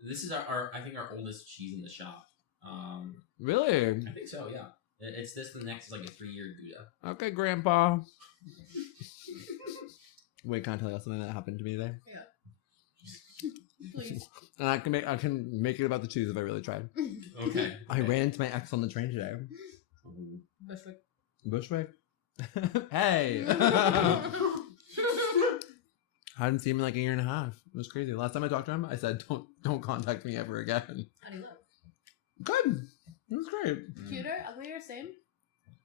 This is our I think our oldest cheese in the shop. Really? I think so. Yeah. It's this. The next is like a 3-year Gouda. Okay, Grandpa. Wait, can I tell you something that happened to me today? Yeah. Please. And I can make it about the cheese if I really tried. Okay. I ran into my ex on the train today. Bushwick. Hey. I hadn't seen him in like a year and a half. It was crazy. Last time I talked to him, I said, "Don't contact me ever again." How do you look? Good. It was great. Cuter, uglier, same.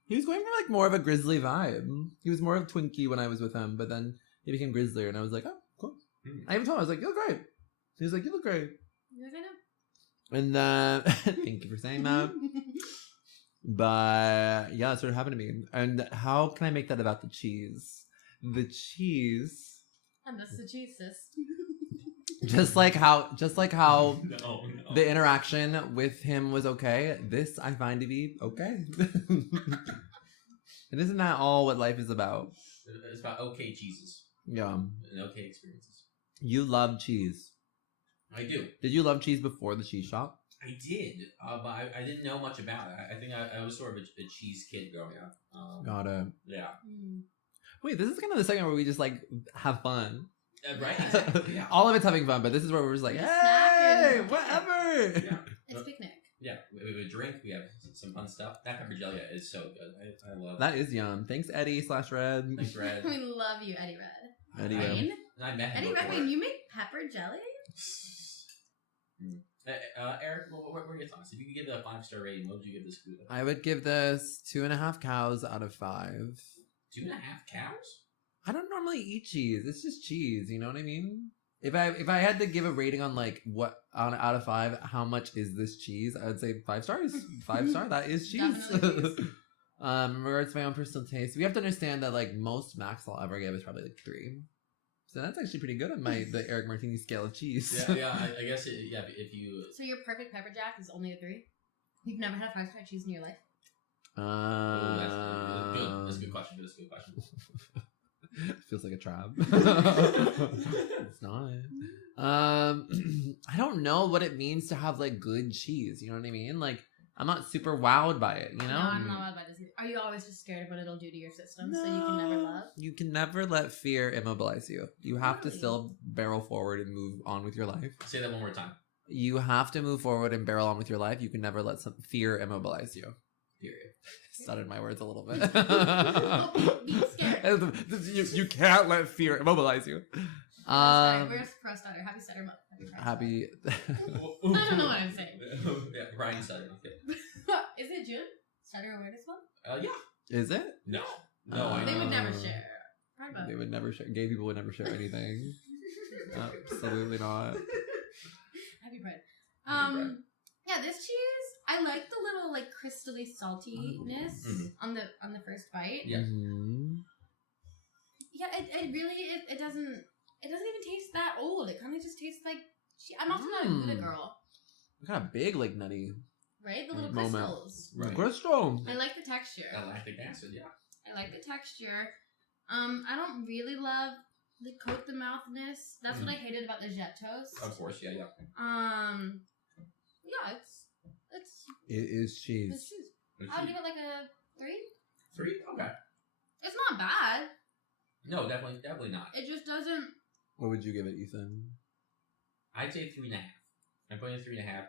He was going for like more of a grizzly vibe. He was more of Twinkie when I was with him, but then he became grizzlier, and I was like, "Oh, cool." I even told him, I was like, "You look great." He was like, "You look great." Yes, I know. And then, thank you for saying that. But yeah, that's what happened to me. And how can I make that about the cheese? The cheese. And that's the cheese, sis. Just like how No. the interaction with him was okay. This I find to be okay. And isn't that all what life is about? It's about okay cheeses. Yeah. And okay experiences. You love cheese. I do. Did you love cheese before the cheese shop? I did, but I didn't know much about it. I think I was sort of a cheese kid growing up. Got it. Yeah. Wait, this is kind of the segment where we just like have fun. Right? Exactly. Yeah. All of it's having fun, but this is where we're just like, Just hey, snacking. whatever. Yeah. It's picnic. Yeah. We have a drink. We have some fun stuff. That pepper jelly is so good. I love it. That is yum. Thanks, Eddie/Red. Thanks, Red. We love you, Eddie Red. Eddie Rain? Red. I met him Eddie Red, before. you make pepper jelly? Eric, what were your thoughts? If you could give it a 5-star rating, what would you give this food? I would give this 2.5 cows out of 5. 2.5 cows? I don't normally eat cheese. It's just cheese. You know what I mean? If I had to give a rating on like what out of 5, how much is this cheese? I would say 5 stars. 5 star. That is cheese. Definitely cheese. In regards to my own personal taste, we have to understand that like most max I'll ever give is probably like 3. So that's actually pretty good on the Erik Martini scale of cheese. Yeah. I guess if you. So your perfect pepper jack is only a 3? You've never had 5-star cheese in your life? That's good. That's a good question. Feels like a trap. It's not. I don't know what it means to have like good cheese. You know what I mean? Like I'm not super wowed by it. You know? No, I'm not wowed by this either. Are you always just scared of what it'll do to your system, so you can never love? You can never let fear immobilize you. You have to Really? still barrel forward and move on with your life. Say that one more time. You have to move forward and barrel on with your life. You can never let some fear immobilize you. Period. Stuttered my words a little bit. Be scared. you can't let fear immobilize you. Where's pro stutter? Happy stutter month. Happy. I don't know what I'm saying. Yeah, Ryan stutter. Okay. Is it June? Stutter awareness month? Yeah. Is it? No. No, I They know. would never share. Pride month. They would never share. Gay people would never share anything. Absolutely not. Happy Pride. Happy Pride. Yeah, this cheese, I like the little like crystally saltiness on the first bite. Yeah. Mm-hmm. Yeah, it really it doesn't even taste that old. It kind of just tastes like I'm also not a Gouda girl. Kind of big, like nutty. Right, the little Moment. crystals. Right. Crystal. I like the texture. Lactic acid, yeah. I like the texture. I don't really love the coat the mouthness. That's what I hated about the jet toast. Of course, yeah. Yeah, it's It is cheese. it's cheese. I'll give it like a 3. 3? Okay. It's not bad. No, definitely not. It just doesn't. What would you give it, Ethan? I'd say 3.5. I'm putting it 3.5.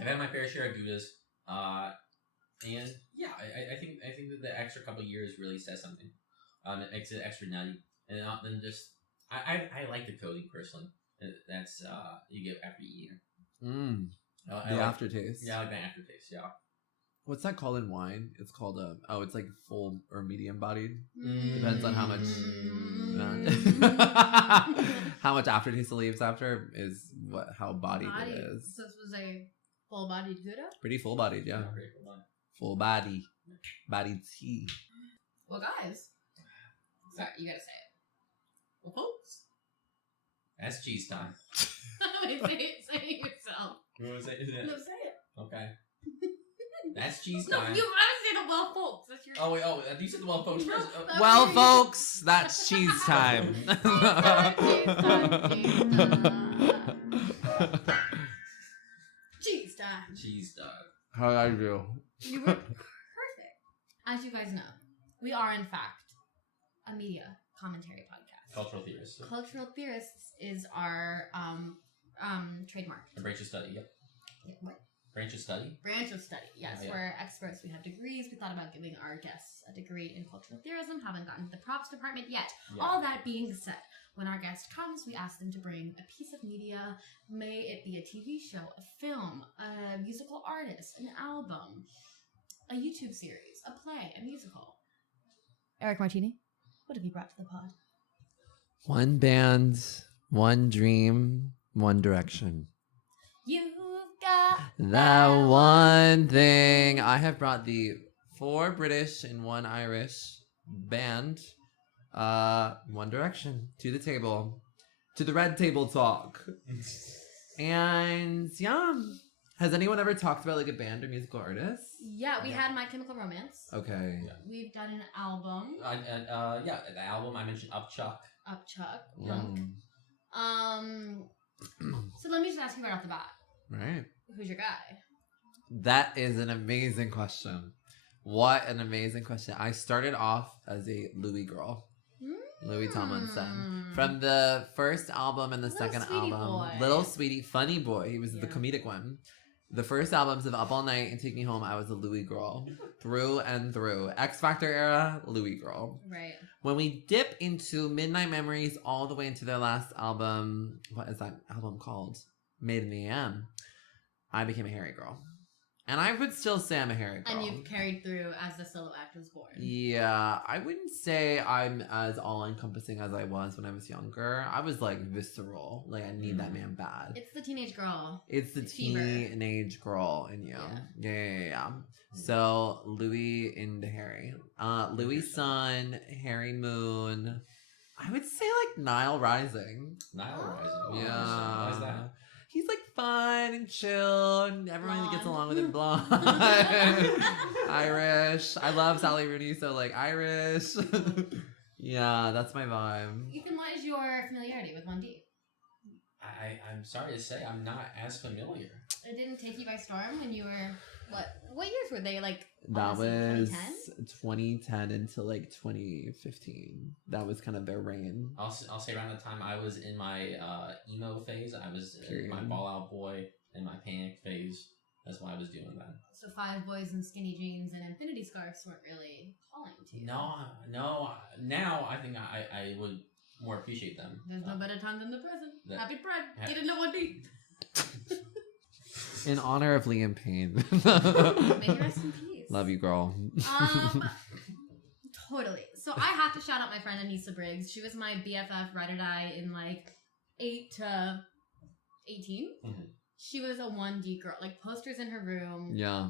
I've had my fair share of Goudas, and yeah, I think that the extra couple years really says something. It makes it extra nutty, and then just I like the coating personally. That's you get after you eat it. The aftertaste. Yeah, I like the aftertaste. Yeah. What's that called in wine? It's called it's like full or medium bodied. Depends on how much how much aftertaste it leaves after is how bodied it is. So this was a full-bodied Gouda? Pretty full bodied, yeah. Very cool one. Full body. Bodied tea. Well, guys. Sorry, you gotta say it. Well, folks. That's cheese time. Wait, say it yourself. You want to say it? No, say it. Okay. That's cheese No, time. you gotta say the well, folks. That's your. Oh wait, you said the well folks first. Oh. Well, folks, that's cheese time. Cheese time. Cheese dog. How I do? You were perfect. As you guys know, we are in fact a media commentary podcast. Cultural theorists. Cultural theorists is our trademark. A branch of study. Yep. Yeah, what? Branch of study. Branch of study. Yes, Yeah. we're experts. We have degrees. We thought about giving our guests a degree in cultural theorism. Haven't gotten to the props department yet. Yeah. All that being said, when our guest comes, we ask them to bring a piece of media. May it be a TV show, a film, a musical artist, an album, a YouTube series, a play, a musical. Erik Martini, what have you brought to the pod? One band, one dream, one direction. You've got That one thing. I have brought the 4 British and 1 Irish band, One Direction, to the table, to the red table talk. And yeah, has anyone ever talked about like a band or musical artist? Yeah, we had My Chemical Romance. Okay. Yeah. We've done an album. Yeah, the album I mentioned, Upchuck. Upchuck. Mm. So let me just ask you right off the bat. Right. Who's your guy? That is an amazing question. What an amazing question. I started off as a Louis girl. Louis Tomlinson. From the first album and the Little second sweetie album. boy. Little sweetie, funny boy. He was the Yeah. comedic one. The first albums of Up All Night and Take Me Home, I was a Louis girl. Through and through. X Factor era, Louis girl. Right. When we dip into Midnight Memories all the way into their last album, what is that album called? Made in the AM. I became a Harry girl. And I would still say I'm a Harry girl. And you've carried through as the solo act was born. Yeah, I wouldn't say I'm as all-encompassing as I was when I was younger. I was like visceral. Like, I need that man bad. It's the teenage girl. It's the fever. teenage girl in you. Yeah. So, Louis into Harry. Louis Sun, Harry Moon. I would say like Nile Rising. Nile Rising. Oh. Yeah. Why's that? He's like fun and chill, and everyone that gets Blonde. along with him blonde. Irish. I love Sally Rooney, so like Irish. Yeah, that's my vibe. Ethan, what is your familiarity with 1D? I'm sorry to say I'm not as familiar. It didn't take you by storm when you were what years were they? Like That honestly, was 2010? 2010 until like 2015. That was kind of their reign. I'll say around the time I was in my emo phase. I was in my Period. ball out boy and my panic phase. That's why I was doing that. So 5 boys in skinny jeans and infinity scarves weren't really calling to you. No. Now I think I would more appreciate them. There's no better time than the present. Happy Pride. Ha- Get into one deep. In honor of Liam Payne. May he rest in peace. Love you, girl. Totally. So I have to shout out my friend Anissa Briggs. She was my BFF ride or die in like 8 to 18. Mm-hmm. She was a 1D girl, like posters in her room. Yeah.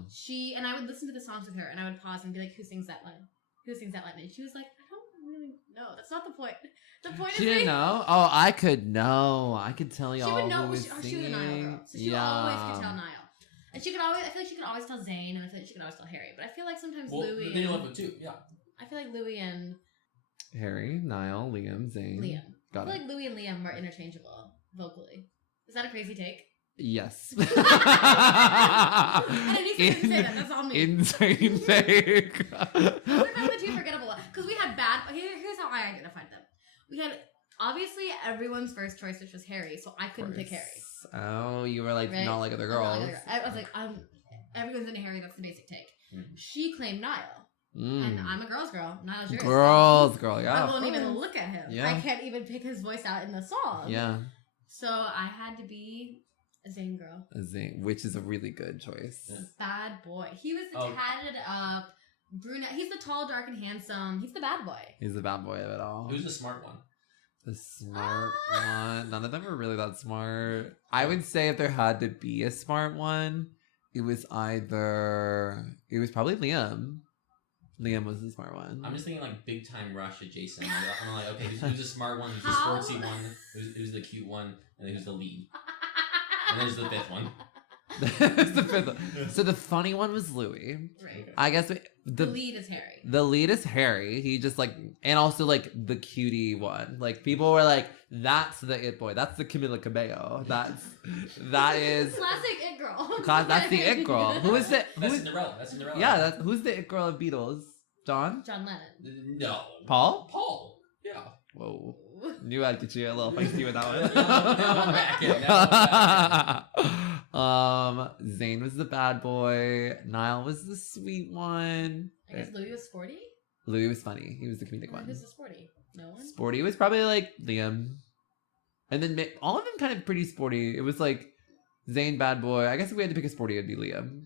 And I would listen to the songs with her, and I would pause and be like, "Who sings that line? Who sings that line?" And she was like, "I don't really know. That's not the point. The point She is didn't know? Oh, I could know. I could tell y'all She would know. who was She was a singing. Niall girl, so she always could tell Niall. And she could always. I feel like she could always tell Zayn, and I feel like she could always tell Harry. But I feel like sometimes Louis. They love it too. Yeah. I feel like Louis and Harry, Niall, Liam, Zayn. Liam. Got I it. feel like Louis and Liam were interchangeable vocally. Is that a crazy take? Yes. I didn't even say that. That's all me. Insane take. Those are kind of the 2 forgettable ones. Because we had bad. Here's how I identified them. We had obviously everyone's first choice, which was Harry. So I couldn't pick Harry. Oh, you were like Right? not like other I'm not girls. like other girls. I was like, everyone's into Harry. That's the basic take. She claimed Niall. Mm. And I'm a girl's girl. Niall's yours. Girl, yeah. I won't even look at him. Yeah. I can't even pick his voice out in the song. Yeah. So I had to be a Zayn girl. Zayn, which is a really good choice. Yeah. Bad boy. He was the tatted up brunette. He's the tall, dark, and handsome. He's the bad boy. He's the bad boy of it all. Who's the smart one? The smart one. None of them were really that smart. I would say if there had to be a smart one, it was probably Liam. Liam was the smart one. I'm just thinking like Big Time Rush adjacent. I'm like, okay, who's the smart one? Who's the How? sportsy one? Who's the cute one? And then who's the lead? And there's the 5th one. That's the 5th one. So the funny one was Louis. Right. I guess The lead is Harry. The lead is Harry. He just like, and also like the cutie one. Like people were like, that's the it boy. That's the Camila Cabello. That is Classic it girl. That's the it girl. Who is it? That's Cinderella. Yeah, who's the it girl of Beatles? John Lennon. No. Paul? Paul. Yeah. Whoa. Knew I'd get you a little feisty with that one. Zayn was the bad boy. Niall was the sweet one. I guess Louis was sporty. Louis was funny. He was the comedic one. Who's the sporty? No one. Sporty was probably like Liam, and then all of them kind of pretty sporty. It was like Zayn, bad boy. I guess if we had to pick a sporty, it'd be Liam.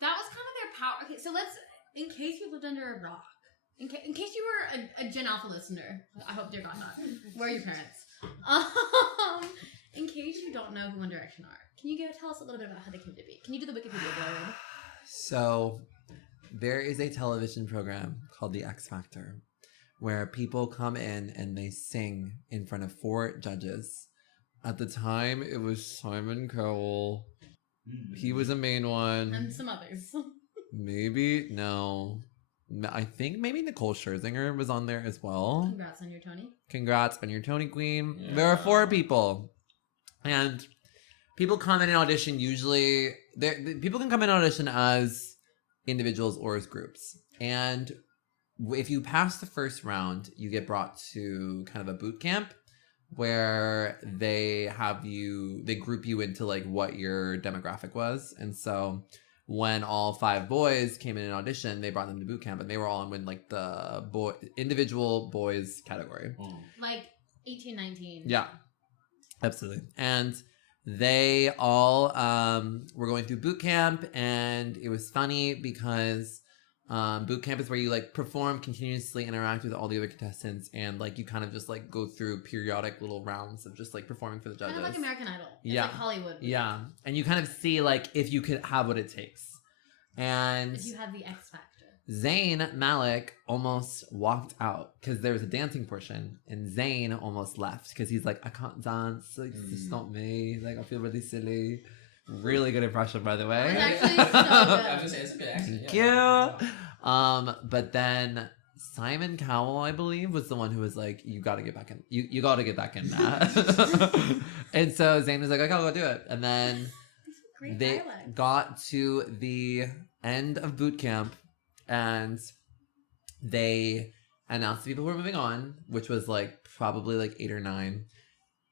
That was kind of their power. Okay, so let's. In case you lived under a rock. In case you were a Gen Alpha listener, I hope dear God not. Where are your parents? In case you don't know who One Direction are, can you tell us a little bit about how they came to be? Can you do the Wikipedia blurb? So, there is a television program called The X Factor, where people come in and they sing in front of 4 judges. At the time, it was Simon Cowell. He was a main one. And some others. Maybe no. I think maybe Nicole Scherzinger was on there as well. Congrats on your Tony. Congrats on your Tony Queen. Yeah. There are 4 people. And people come in and audition usually. People can come in and audition as individuals or as groups. And if you pass the first round, you get brought to kind of a boot camp where they group you into like what your demographic was. And so when all 5 boys came in an audition, they brought them to boot camp, and they were all in like the individual boys category. Like 18, 19. Yeah, absolutely. And they all were going through boot camp, and it was funny because boot camp is where you like perform, continuously interact with all the other contestants, and like you kind of just like go through periodic little rounds of just like performing for the judges. Kind of like American Idol. It's Yeah. like Hollywood. Yeah, and you kind of see like if you could have what it takes. And If you have the X Factor. Zayn Malik almost walked out because there was a dancing portion, and Zayn almost left because he's like, I can't dance, like it's just not me, like I feel really silly. Really good impression, by the way. It's actually so good. I was gonna say it's a good accent. Thank Yeah. you. But then Simon Cowell, I believe, was the one who was like, you gotta get back in. You gotta get back in that. And so Zayn was like, okay, I'll go do it. And then Great they dialect. got to the end of boot camp, and they announced people were moving on, which was like probably like 8 or 9.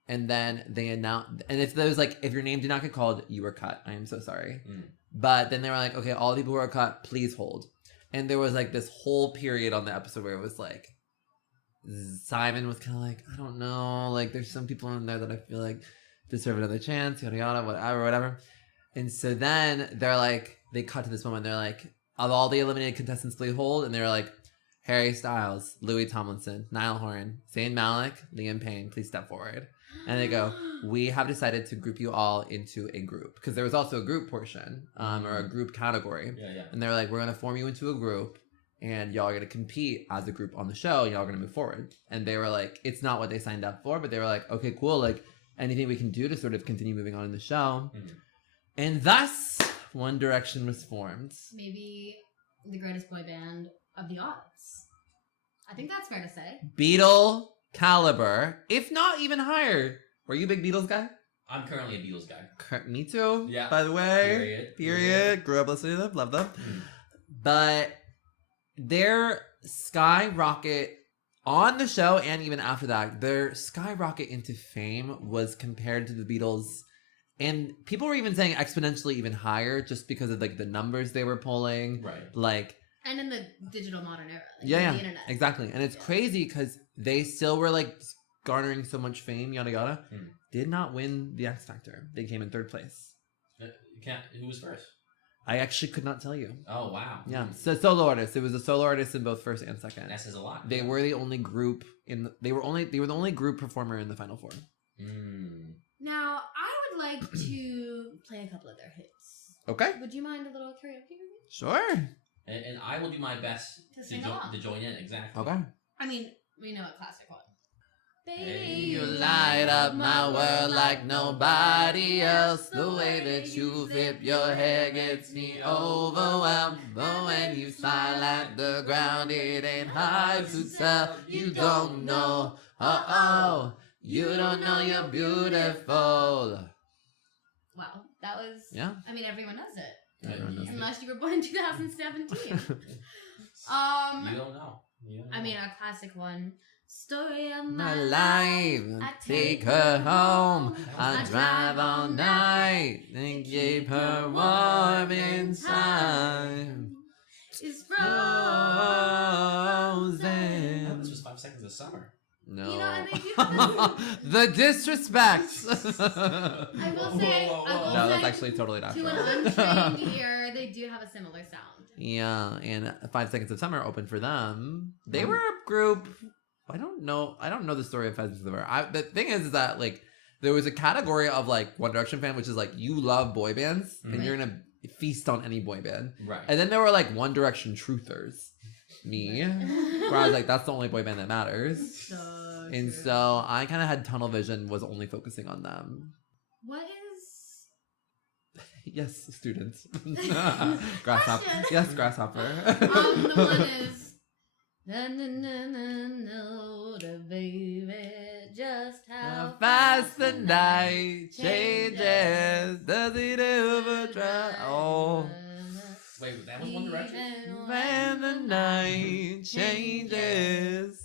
And then they announced, and if there was like, if your name did not get called, you were cut. I am so sorry. But then they were like, okay, all the people who are cut, please hold. And there was like this whole period on the episode where it was like, Simon was kind of like, I don't know, like there's some people in there that I feel like deserve another chance, yada yada, whatever. And so then they're like, they cut to this moment, they're like, of all the eliminated contestants, please hold. And they were like, Harry Styles, Louis Tomlinson, Niall Horan, Zayn Malik, Liam Payne, please step forward. And they go, we have decided to group you all into a group. Because there was also a group portion, or a group category. Yeah. And they're like, we're going to form you into a group. And y'all are going to compete as a group on the show. Y'all are going to move forward. And they were like, it's not what they signed up for. But they were like, okay, cool. Like, anything we can do to sort of continue moving on in the show. Mm-hmm. And thus, One Direction was formed. Maybe the greatest boy band of the odds. I think that's fair to say. Beatle caliber, if not even higher. Were you a big Beatles guy? I'm currently a Beatles guy. Me too. Yeah. By the way. Period. Grew up listening to them. Love them. Mm. But their skyrocket on the show and even after that, their skyrocket into fame was compared to the Beatles. And people were even saying exponentially even higher just because of like the numbers they were pulling. Right. Like, and in the digital modern era. Like yeah, the internet. exactly. And it's crazy because they still were like garnering so much fame, yada yada. Hmm. Did not win the X Factor. They came in 3rd place. Who was first? I actually could not tell you. Oh wow. Yeah, so solo artists. It was a solo artist in both first and second. That says a lot. They were the only group they were the only group performer in the final 4. Mm. Now, I would like to play a couple of their hits. Okay. Would you mind a little karaoke with me? Sure. And I will do my best To sing along. to join in. Exactly. Okay. I mean, we know a classic one. Baby, You light up my world like nobody else. The way that you flip your hair gets me overwhelmed. But when you smile at the ground, it ain't hard to tell. You don't know, you don't know you're beautiful. Wow, that was... Yeah. I mean, everyone knows it. Everyone knows it. Unless you were born in 2017. You don't know. I mean, a classic one. Story of My my life, I take her home. I drive all night and keep her warm inside. Is Oh, frozen. this was 5 Seconds of Summer. No. You know, and they do have The disrespect. I will say, No, that's actually totally not to true. an untrained ear, they do have a similar sound. Yeah, and 5 Seconds of Summer opened for them. They were a group. I don't know the story of 5 Seconds of Summer. The thing is that like there was a category of like One Direction fan, which is like you love boy bands and you're gonna feast on any boy band. Right. And then there were like One Direction truthers, me, where I was like, that's the only boy band that matters. And so I kind of had tunnel vision, was only focusing on them. What is... Yes, students. Grasshopper. Question. Yes, grasshopper. The one is... Na, na, na, na, no, the baby, just how How fast the night changes. Does it ever try? Oh. Wait, that was One Direction? When the night changes,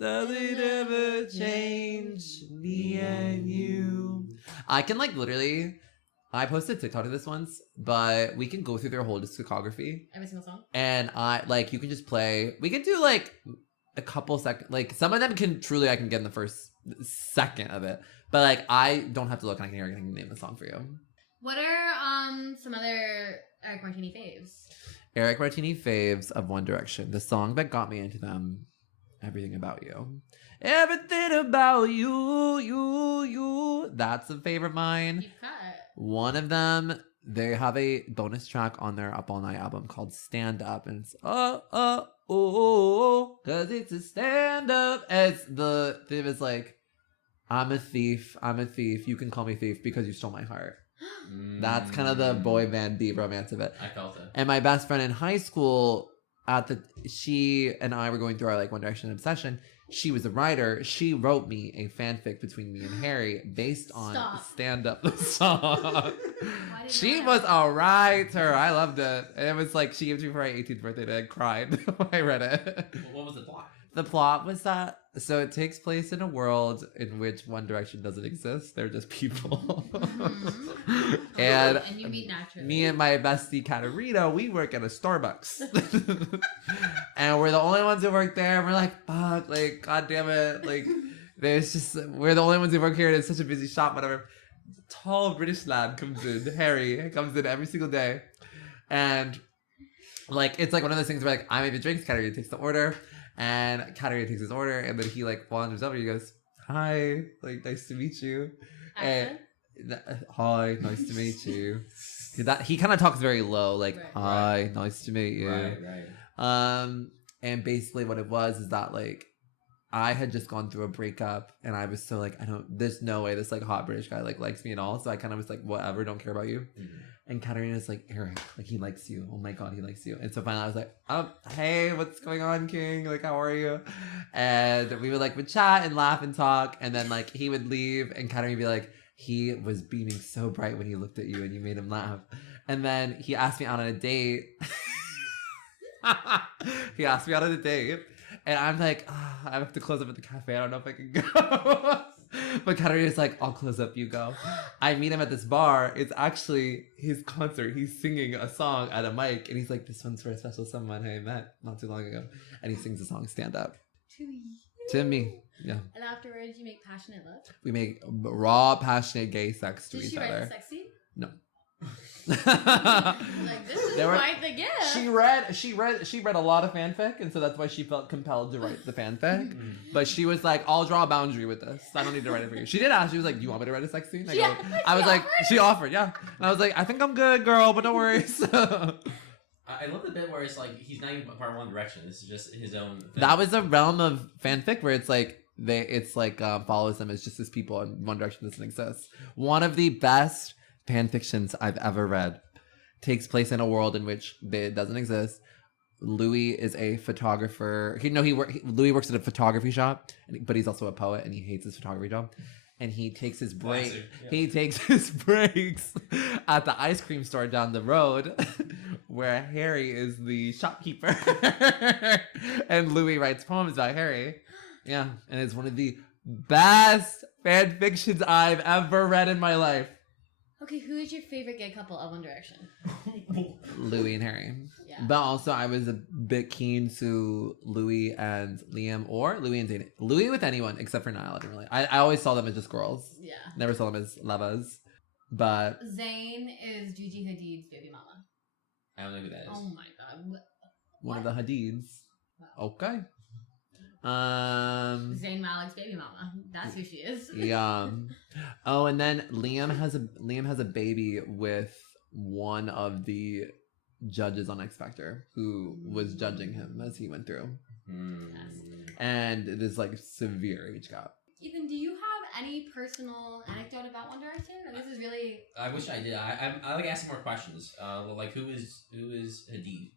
does it ever change me and you? I can like literally, I posted TikTok of this once, but we can go through their whole discography. Every single song? And I like you can just play. We can do like a couple seconds. Like some of them can truly I can get in the first second of it, but like I don't have to look and I can hear. I can name the song for you. What are some other Erik Martini faves? Erik Martini faves of One Direction. The song that got me into them. Everything About You. Everything about you, you. That's a favorite of mine. You've got it. One of them, they have a bonus track on their Up All Night album called Stand Up. And it's, cause it's a stand up. It's the theme is like, I'm a thief. You can call me thief because you stole my heart. That's kind of the boy band deep romance of it. I felt it. And my best friend in high school, she and I were going through our like One Direction obsession. She was a writer. She wrote me a fanfic between me and Harry based on Stand Up the song. She was a writer. I loved it. And it was like she gave it to me for my 18th birthday and I cried when I read it. What was the plot? The plot was that, so it takes place in a world in which One Direction doesn't exist. They're just people. And you meet naturally. me and my bestie Katarina, we work at a Starbucks. And we're the only ones who work there. And we're like, fuck, like, god damn it. Like, we're the only ones who work here. And it's such a busy shop, whatever. Tall British lad comes in, Harry, comes in every single day. And, like, it's like one of those things where, like, I make the drinks, Katarina takes the order. And Katarina takes his order, and then he, like, wanders over. He goes, hi, like, nice to meet you. Accent? And, hi, nice to meet you. He kind of talks very low, like, Right. hi, nice to meet you. Right. And basically what it was is that, like, I had just gone through a breakup, and I was so, like, there's no way this, like, hot British guy, like, likes me at all. So I kind of was like, whatever, don't care about you. Mm-hmm. And Katarina's like, Erik, like, he likes you. Oh my god, he likes you. And so finally I was like, oh, hey, what's going on, King? Like, how are you? And we would chat and laugh and talk. And then, like, he would leave, and Katarina would be like, he was beaming so bright when he looked at you and you made him laugh. And then he asked me out on a date. He asked me out on a date. And I'm like, I have to close up at the cafe. I don't know if I can go. But Katarina's like, I'll close up, you go. I meet him at this bar. It's actually his concert. He's singing a song at a mic. And he's like, this one's for a special someone I met not too long ago. And he sings the song Stand Up. To you. To me. Yeah. And afterwards, you make passionate love. We make raw, passionate gay sex to Did each she write the other. sex scene? No. Like, this is quite the gift. She read a lot of fanfic, and so that's why she felt compelled to write the fanfic. But she was like, I'll draw a boundary with this. I don't need to write it for you. She did ask. She was like, do you want me to write a sex scene? I was like, she offered, yeah. And I was like, I think I'm good, girl, but don't worry. I love the bit where it's like he's not even part of One Direction. This is just his own thing. That was a realm of fanfic where it's like follows them as just as people, and One Direction doesn't exist. One of the best fan fictions I've ever read takes place in a world in which it doesn't exist. Louis is a photographer. Louis works at a photography shop, but he's also a poet, and he hates his photography job. And he takes his break. Classic, yeah. He takes his breaks at the ice cream store down the road, where Harry is the shopkeeper, and Louis writes poems about Harry. Yeah, and it's one of the best fan fictions I've ever read in my life. Okay, who is your favorite gay couple of One Direction? Louis and Harry. Yeah. But also I was a bit keen to Louis and Liam, or Louis and Zayn. Louis with anyone except for Niall. I always saw them as just girls. Yeah. Never saw them as lovers. But Zayn is Gigi Hadid's baby mama. I don't know who that is. Oh my god. one of the Hadids. Wow. Okay. Zayn Malik's baby mama. That's who she is. Yeah. Oh, and then Liam has a baby with one of the judges on X Factor who was judging him as he went through. And it is like severe age gap. Ethan, do you have any personal anecdote about One Direction? Or this is really... I wish I did. I like asking more questions. Like who is Hadid?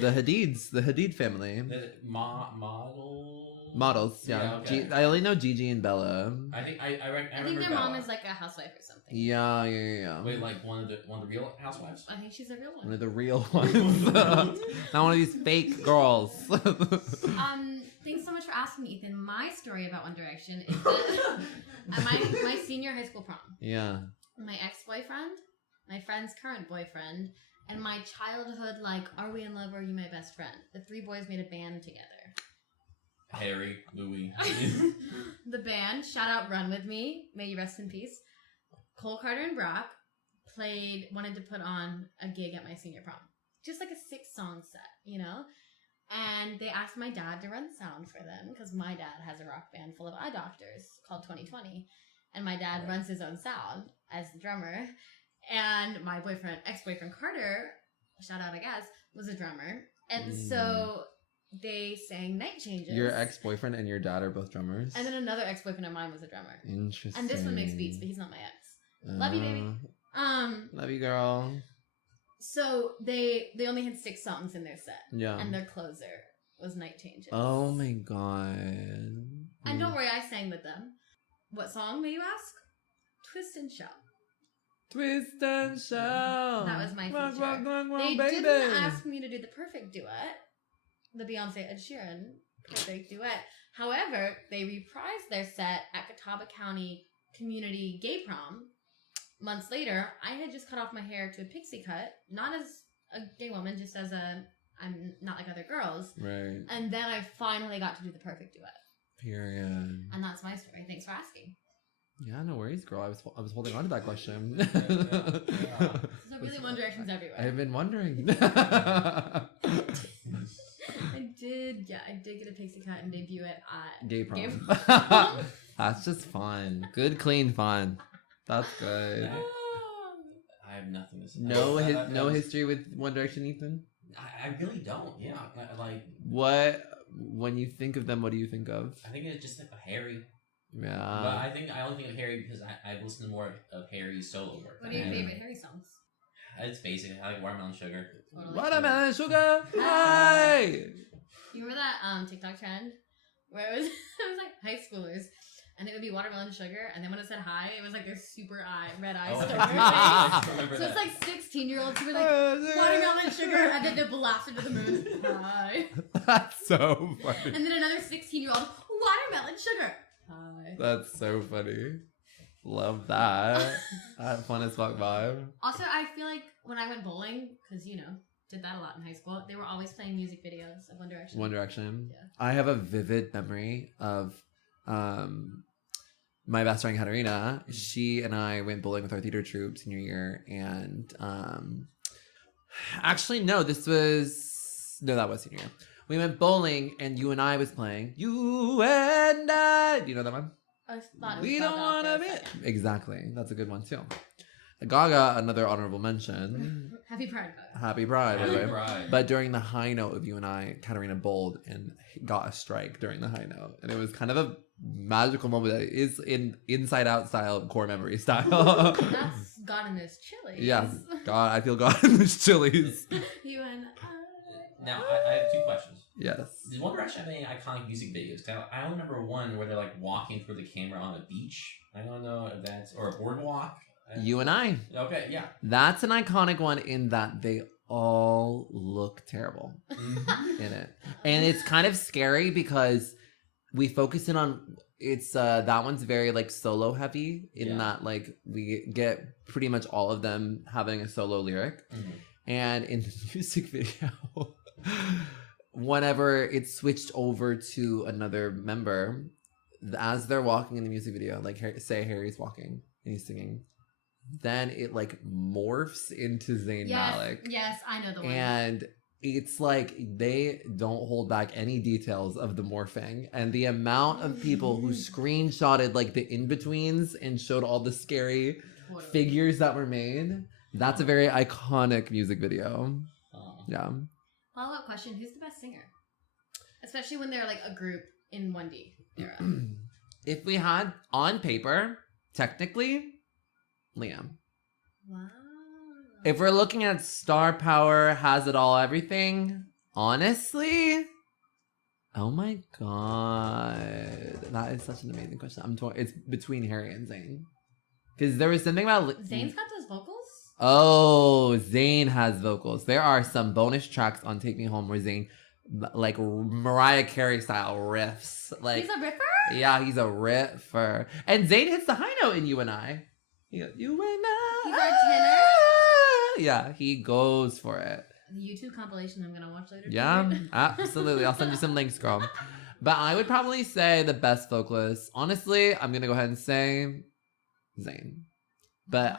The Hadid family. The Models, yeah. okay. I only know Gigi and Bella. I think I I remember think their mom Bella. is like a housewife or something. Yeah. Wait, like one of the real housewives? I think she's a real One one. of the real ones. Not one of these fake girls. Thanks so much for asking me, Ethan. My story about One Direction is that at my senior high school prom, Yeah. my ex-boyfriend, my friend's current boyfriend, and my childhood, like, are we in love or are you my best friend? The three boys made a band together. Harry, Louis. The band, shout out Run With Me, may you rest in peace. Cole Carter and Brock wanted to put on a gig at my senior prom. Just like a 6-song set, you know? And they asked my dad to run sound for them because my dad has a rock band full of eye doctors called 2020. And my dad runs his own sound as the drummer. And my ex-boyfriend Carter, shout out I guess, was a drummer. And so they sang Night Changes. Your ex-boyfriend and your dad are both drummers? And then another ex-boyfriend of mine was a drummer. Interesting. And this one makes beats, but he's not my ex. Love you, baby. Love you, girl. So they only had 6 songs in their set. Yeah. And their closer was Night Changes. Oh my god. And don't worry, I sang with them. What song, may you ask? Twist and Shout. Twist and shout. That was my Rock, feature. rock, rock, rock, They baby. didn't ask me to do the perfect duet, the Beyonce Ed Sheeran perfect duet. However, they reprised their set at Catawba County Community Gay Prom. Months later, I had just cut off my hair to a pixie cut, not as a gay woman, just as I'm not like other girls. Right. And then I finally got to do the perfect duet. Period. And that's my story. Thanks for asking. Yeah, no worries, girl. I was holding on to that question. So really, One Direction's everywhere. I've been wondering. I did get a pixie cut and debut it at Gay prom. Gay prom. That's just fun. Good, clean fun. That's good. I have nothing to say. No history with One Direction, Ethan? I really don't. Yeah, like when you think of them, what do you think of? I think it's just like Harry. Yeah. But I only think of Harry because I've listened to more of Harry's solo work. What are your favorite Harry songs? It's basic. I like Watermelon Sugar. Totally. Watermelon Sugar! Hi! You remember that TikTok trend where it was like high schoolers, and it would be Watermelon Sugar, and then when it said hi, it was like their super red eyes. So it's like 16-year-olds who were like Watermelon Sugar, and then they blasted to the moon. Hi. That's so funny. And then another 16-year-old Watermelon Sugar. Hi. That's so funny. Love that. That fun as fuck vibe. Also, I feel like when I went bowling, because did that a lot in high school, they were always playing music videos of One Direction. One Direction. Yeah. I have a vivid memory of my best friend Katarina. She and I went bowling with our theater troupe senior year, and actually no, that was senior year. We went bowling, and You and I was playing. You and I. Do you know that one? I thought it was We Gaga don't want to for a be. second. Exactly. That's a good one too. Gaga, another honorable mention. Happy Pride, Gaga. Happy Pride, by the way. Happy Pride. But during the high note of You and I, Katarina bowled and got a strike during the high note. And it was kind of a magical moment that is in Inside Out style, core memory style. That's God in this chili. Yeah. God, I feel God in this chilies. You and I. Now, I have two questions. Yes. Did One Direction have any iconic music videos? 'Cause I only remember one where they're like walking through the camera on a beach. I don't know if that's, or a boardwalk. You and I. Okay, yeah. That's an iconic one in that they all look terrible in it. And it's kind of scary because we focus in on it's that one's very like solo heavy in that like we get pretty much all of them having a solo lyric. And in the music video, whenever it switched over to another member, as they're walking in the music video, like say Harry's walking and he's singing, then it like morphs into Zayn Malik. Yes, I know the one. And it's like they don't hold back any details of the morphing, and the amount of people who screenshotted like the in-betweens and showed all the scary figures that were made. That's a very iconic music video. Yeah. Follow-up question, who's the best singer? Especially when they're like a group in 1D era. If we had on paper, technically, Liam. Wow. If we're looking at star power, has it all, everything, honestly, oh my god, that is such an amazing question. I'm torn. It's between Harry and Zayn, because there was something about Zayn's got those vocals. Oh, Zayn has vocals. There are some bonus tracks on "Take Me Home" where Zayn, like Mariah Carey style riffs. Like He's a ripper. Yeah, he's a ripper. And Zayn hits the high note in You and I. You and I. He's our tenor. Yeah, he goes for it. The YouTube compilation I'm gonna watch later. Yeah, absolutely. I'll send you some links, girl. But I would probably say the best vocalist. Honestly, I'm gonna go ahead and say Zayn. But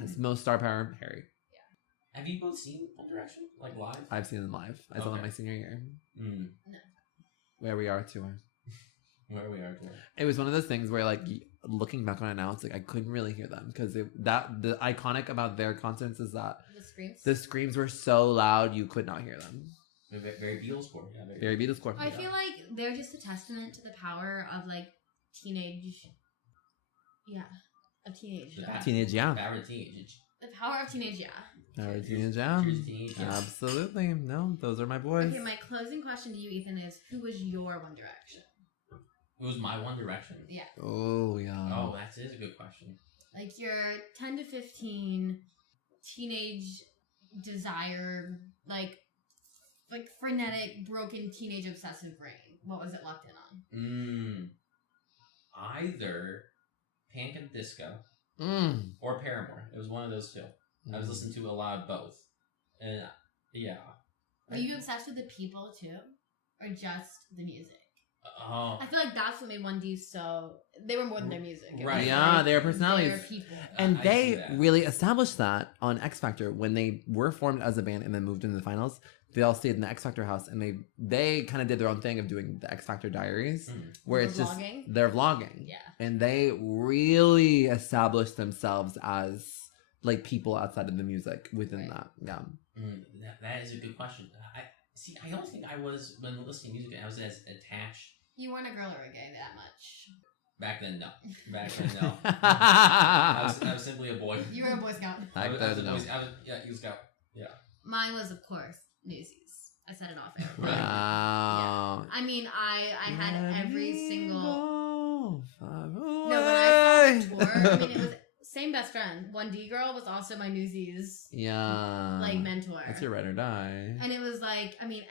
has most star power, Harry. Yeah. Have you both seen One Direction like live? I've seen them live. I saw them my senior year. No. Where we are tour. Where we are tour. It was one of those things where, like, looking back on it now, it's like I couldn't really hear them because the iconic about their concerts is that the screams were so loud you could not hear them. Very Beatles core. Yeah, very Beatles core. I feel like they're just a testament to the power of like teenage. Yeah, of teenage. Teenage, yeah. Power of teenage. The power of teenage, yeah. Power of teenage, yeah. Teenage, yeah. Absolutely. No, those are my boys. Okay, my closing question to you, Ethan, is who was your One Direction? It was my One Direction? Yeah. Oh, yeah. Oh, that is a good question. Like your 10 to 15 teenage desire, like like frenetic, broken, teenage obsessive brain, what was it locked in on? Either Panic at the Disco or Paramore. It was one of those two. I was listening to a lot of both. And yeah. Were you obsessed with the people too? Or just the music? Oh. I feel like that's what made 1D so... They were more than their music. It Right. was Yeah, like their personalities. their people. And I they see that. really established that on X Factor when they were formed as a band and then moved into the finals. They all stayed in the X Factor house and they kind of did their own thing of doing the X Factor Diaries, where The it's just vlogging? they're vlogging. Yeah. And they really established themselves as like people outside of the music within that. Yeah. That is a good question. I don't think I was, when listening to music, I was as attached. You weren't a girl or a gay that much. Back then, no. I was simply a boy. You were a Boy Scout. I was Eagle Scout. Yeah. Mine was, of course, Newsies. I said it off air. Wow. Yeah. I mean, I had every single... No, No, when I saw the tour, I mean, it was same best friend. 1D girl was also my Newsies Yeah. like mentor. That's your ride or die. And it was like, I mean,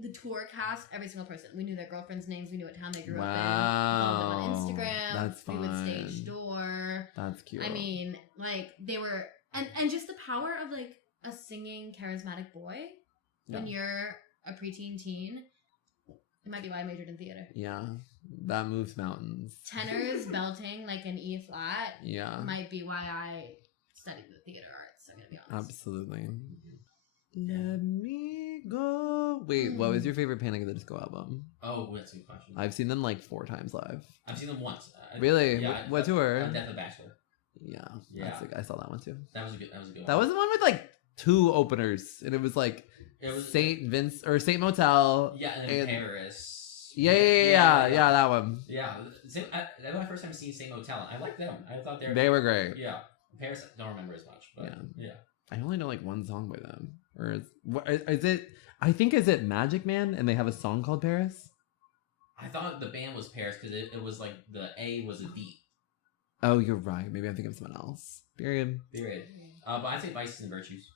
the tour cast, every single person. We knew their girlfriends' names. We knew what town they grew up in. Followed them on Instagram. That's We would fun. stage door. That's cute. I mean, like, they were... And just the power of, like, a singing, charismatic boy when you're a preteen teen. It might be why I majored in theater. Yeah. That moves mountains. Tenors belting like an E flat might be why I studied the theater arts, I'm going to be honest. Absolutely. Let me go. Wait, what was your favorite Panic at the Disco album? Oh, that's a good question. I've seen them like 4 times live. I've seen them once. Really? Yeah, What tour? Death of the Bachelor. Yeah. Yeah. I saw that one too. That was a good That was the one with like 2 openers, and it was like Saint Vince or Saint Motel. Yeah, and then Paris. Yeah, that one. Yeah, that was my first time seeing Saint Motel. I liked them. I thought they were great. Yeah, Paris I don't remember as much, but yeah. I only know like one song by them. Or is it? I think is it Magic Man, and they have a song called Paris. I thought the band was Paris because it was like the A was a D. Oh, you're right. Maybe I'm thinking of someone else. Period. But I say Vices and Virtues.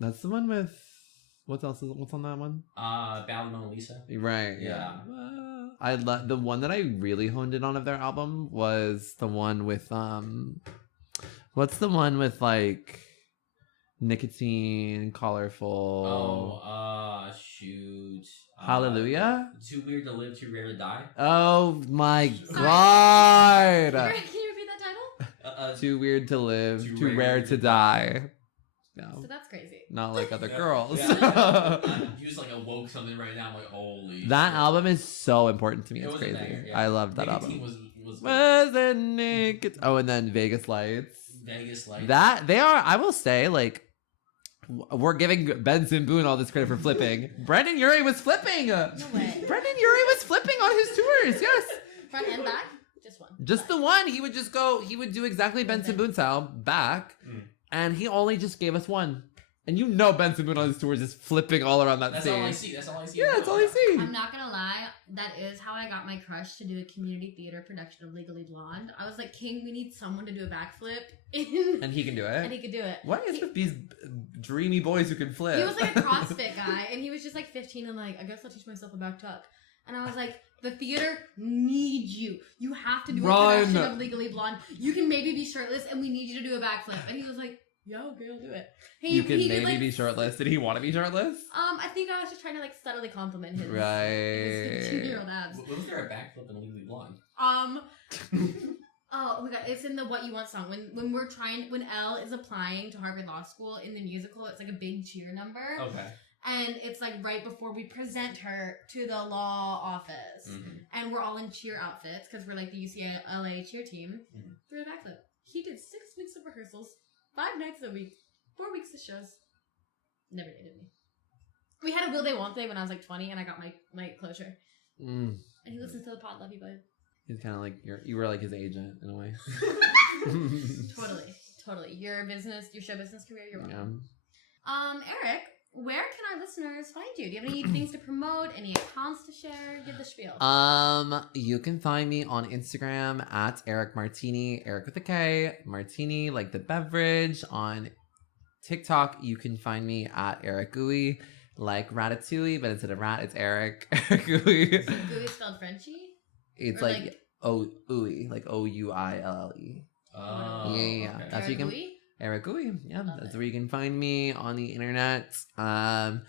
That's the one with. What's on that one? Ballad of Mona Lisa. Right. Yeah. I love the one that I really honed in on of their album was the one with what's the one with like nicotine, colorful. Oh, shoot. Hallelujah. Too Weird to Live, Too Rare to Die. Oh my God. Can you repeat that title? Too weird to live, too rare to die. No. So that's crazy. Not like other girls. You just like awoke something right now. I'm like, holy. That album is so important to me. It's crazy. Banger, yeah. I love that Nicotine album. Was it naked? Oh, and then Vegas Lights. Vegas Lights. That they are. I will say, like, we're giving Benson Boone all this credit for flipping. Brendan Urie was flipping. No way. Brendan Urie was flipping on his tours. Yes. Front and back? Just one. Just the one. He would just go. He would do exactly Benson Boone style back. And he only just gave us one. And you know Benson Boone on his tours is flipping all around that That's stage. all I see. That's all I see. Yeah, that's all I see. I'm not gonna lie, that is how I got my crush to do a community theater production of Legally Blonde. I was like, King, we need someone to do a backflip. And he can do it. And he could do it. What is with these dreamy boys who can flip? He was like a CrossFit guy, and he was just like 15 and like, I guess I'll teach myself a back tuck. And I was like, the theater needs you. You have to do a production of Legally Blonde. You can maybe be shirtless, and we need you to do a backflip. And he was like, yeah, okay, I'll do it. You can maybe be shirtless. Did he want to be shirtless? I think I was just trying to like subtly compliment his, right. his 15-year-old abs. Was there a backflip in Legally Blonde? Oh my god, it's in the What You Want song. When Elle is applying to Harvard Law School in the musical, it's like a big cheer number. Okay. And it's like right before we present her to the law office. And we're all in cheer outfits because we're like the UCLA cheer team. For the backflip. He did 6 weeks of rehearsals, 5 nights a week, 4 weeks of shows. Never dated me. We had a Will They Won't They when I was like 20 and I got my closure. And he listens to the pod. Love you, bud. He's kind of like, you were like his agent in a way. Totally. Your show business career, you're welcome. Yeah. Erik, where can our listeners find you? Do you have any things to promote? Any accounts to share? Give the spiel. You can find me on Instagram at Erik Martini, Erik with a K, Martini like the beverage. On TikTok, you can find me at Erik Gui. like Ratatouille, but instead of rat, it's Eric. Eric Gooey. So gooey spelled Frenchy? It's Or like O-Ooey, like Ouille. Oh, Yeah. okay. That's what you can. Gooey? Eric Gooey. Yeah, Love that's it. where you can find me on the internet. I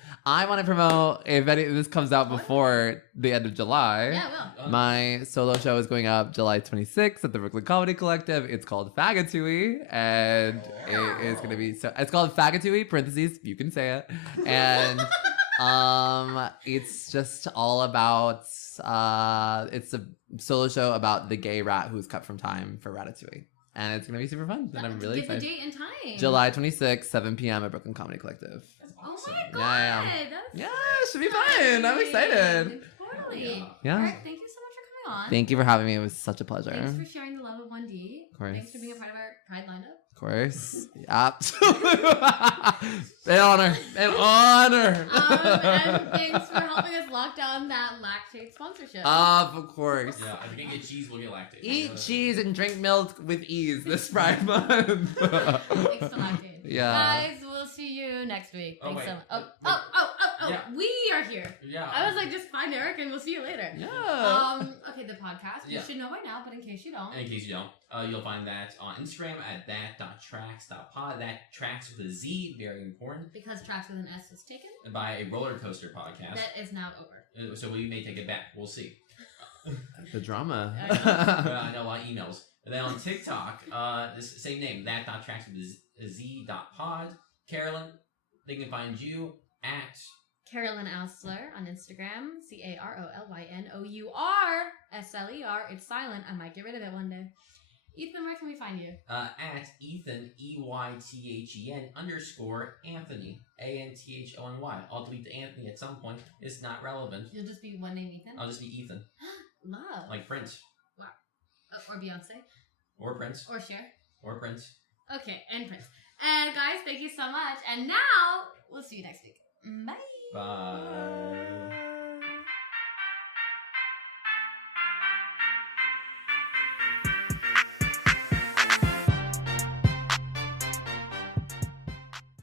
want to promote, if this comes out before the end of July. Yeah, well. My solo show is going up July 26th at the Brooklyn Comedy Collective. It's called Fagatooey, and it is going to be it's called Fagatooey, parentheses, you can say it. And it's just all about it's a solo show about the gay rat who's cut from time for Ratatouille. And it's going to be super fun. And I'm really Give the excited. date and time. July 26th, 7 p.m. at Brooklyn Comedy Collective. That's Oh awesome. my god. Yeah. That's Yeah, it should be fun. I'm excited. Totally. Yeah. Alright, thank you so much for coming on. Thank you for having me. It was such a pleasure. Thanks for sharing the love of 1D. Of course. Thanks for being a part of our Pride lineup. Of course. Absolutely. An honor. An honor. And thanks for helping us lock down that lactate sponsorship. Of course. Yeah, if you can get cheese, we'll get lactate. Eat cheese and drink milk with ease this Pride Month. Thanks for lactate. Yeah. Guys, we'll see you next week. Oh, Thanks wait. so much. Wait. Oh. Yeah. We are here. Yeah. I was like, just find Eric and we'll see you later. Yeah. Okay, the podcast. Yeah. You should know by now, but in case you don't. And in case you don't, you'll find that on Instagram at that.tracks.pod. That tracks with a Z, very important, Because Tracks with an S was taken. by a roller coaster podcast. That is now over. So we may take it back. We'll see. The drama. I know a lot of emails. And then on TikTok, this same name, that.tracks with a Z.pod. Carolyn, they can find you at Carolyn Ausler on Instagram. CarolynOursler. It's silent. I might get rid of it one day. Ethan, where can we find you? at Ethan, EYTHEN _Anthony, ANTHONY. I'll delete the Anthony at some point. It's not relevant. You'll just be one name Ethan? I'll just be Ethan. Love. Like Prince. Or Beyonce. Or Prince. Or Cher. Or Prince. Okay, and Prince. And guys, thank you so much. And now, we'll see you next week. Bye. Bye.